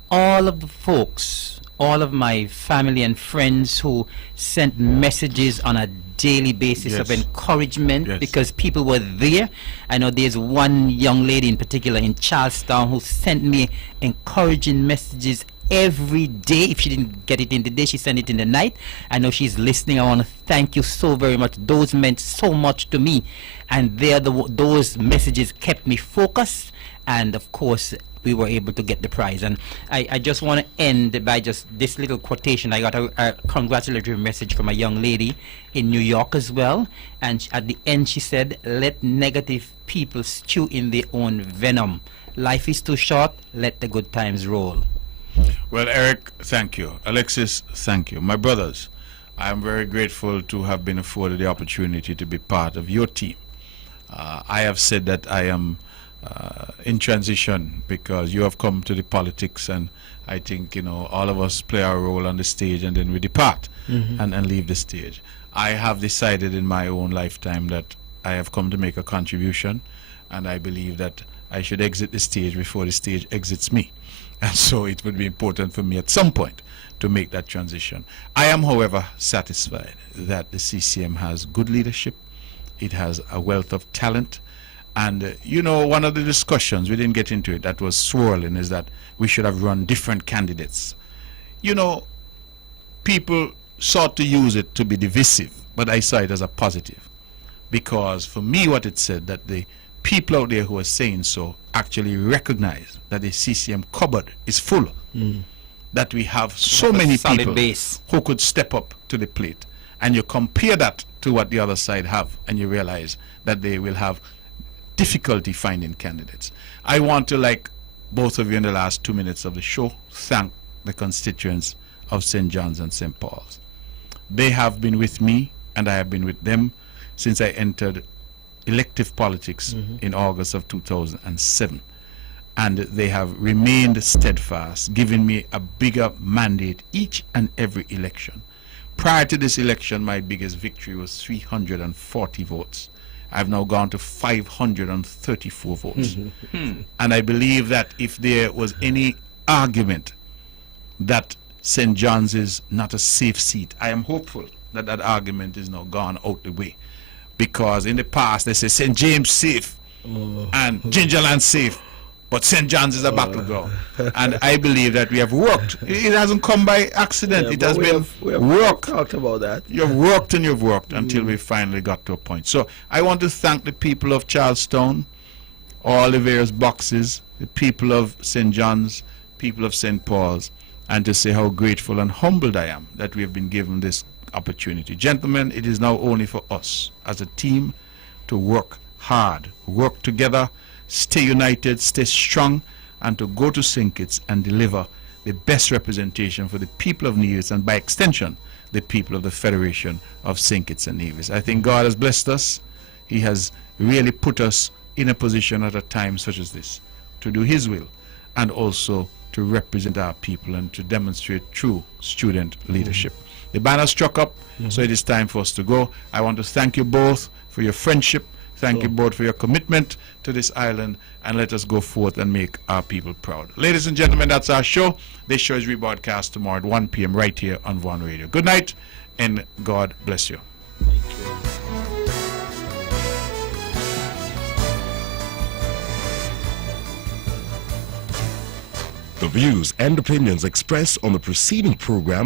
all of the folks, all of my family and friends who sent messages on a daily basis of encouragement, because people were there. I know there's one young lady in particular in Charlestown who sent me encouraging messages every day. If she didn't get it in the day, she sent it in the night. I know she's listening. I want to thank you so very much. Those meant so much to me, and those messages kept me focused, and of course we were able to get the prize. And I just want to end by just this little quotation. I got a congratulatory message from a young lady in New York as well, and at the end she said, "Let negative people stew in their own venom. Life is too short, let the good times roll." Well, Eric, thank you. Alexis, thank you. My brothers, I am very grateful to have been afforded the opportunity to be part of your team. I have said that I am in transition because you have come to the politics, and I think, you know, all of us play our role on the stage and then we depart and leave the stage. I have decided in my own lifetime that I have come to make a contribution, and I believe that I should exit the stage before the stage exits me. And so it would be important for me at some point to make that transition. I am, however, satisfied that the CCM has good leadership. It has a wealth of talent. And, you know, one of the discussions, we didn't get into it, that was swirling, is that we should have run different candidates. You know, people sought to use it to be divisive, but I saw it as a positive. Because for me, what it said, that the people out there who are saying so actually recognize that the CCM cupboard is full. That we have so many people who could step up to the plate. And you compare that to what the other side have, and you realize that they will have difficulty finding candidates. I want to, like both of you in the last 2 minutes of the show, thank the constituents of St. John's and St. Paul's. They have been with me, and I have been with them since I entered elective politics in August of 2007. And they have remained steadfast, giving me a bigger mandate each and every election. Prior to this election, my biggest victory was 340 votes. I've now gone to 534 votes. And I believe that if there was any argument that St. John's is not a safe seat, I am hopeful that that argument is now gone out the way. Because in the past, they say St. James safe and Gingerland safe, but St. John's is a battleground. And I believe that we have worked. It hasn't come by accident. It has been work. Talked about that. You've worked and you've worked until we finally got to a point. So I want to thank the people of Charlestown, all the various boxes, the people of St. John's, people of St. Paul's, and to say how grateful and humbled I am that we have been given this opportunity. Gentlemen, it is now only for us as a team to work hard, work together, stay united, stay strong, and to go to St. Kitts and deliver the best representation for the people of Nevis, and by extension, the people of the Federation of St. Kitts and Nevis. I think God has blessed us. He has really put us in a position at a time such as this to do His will, and also to represent our people and to demonstrate true student leadership. The banner struck up, so it is time for us to go. I want to thank you both for your friendship. Thank you both for your commitment to this island, and let us go forth and make our people proud. Ladies and gentlemen, that's our show. This show is rebroadcast tomorrow at 1 p.m. right here on Vaughan Radio. Good night, and God bless you. Thank you. The views and opinions expressed on the preceding program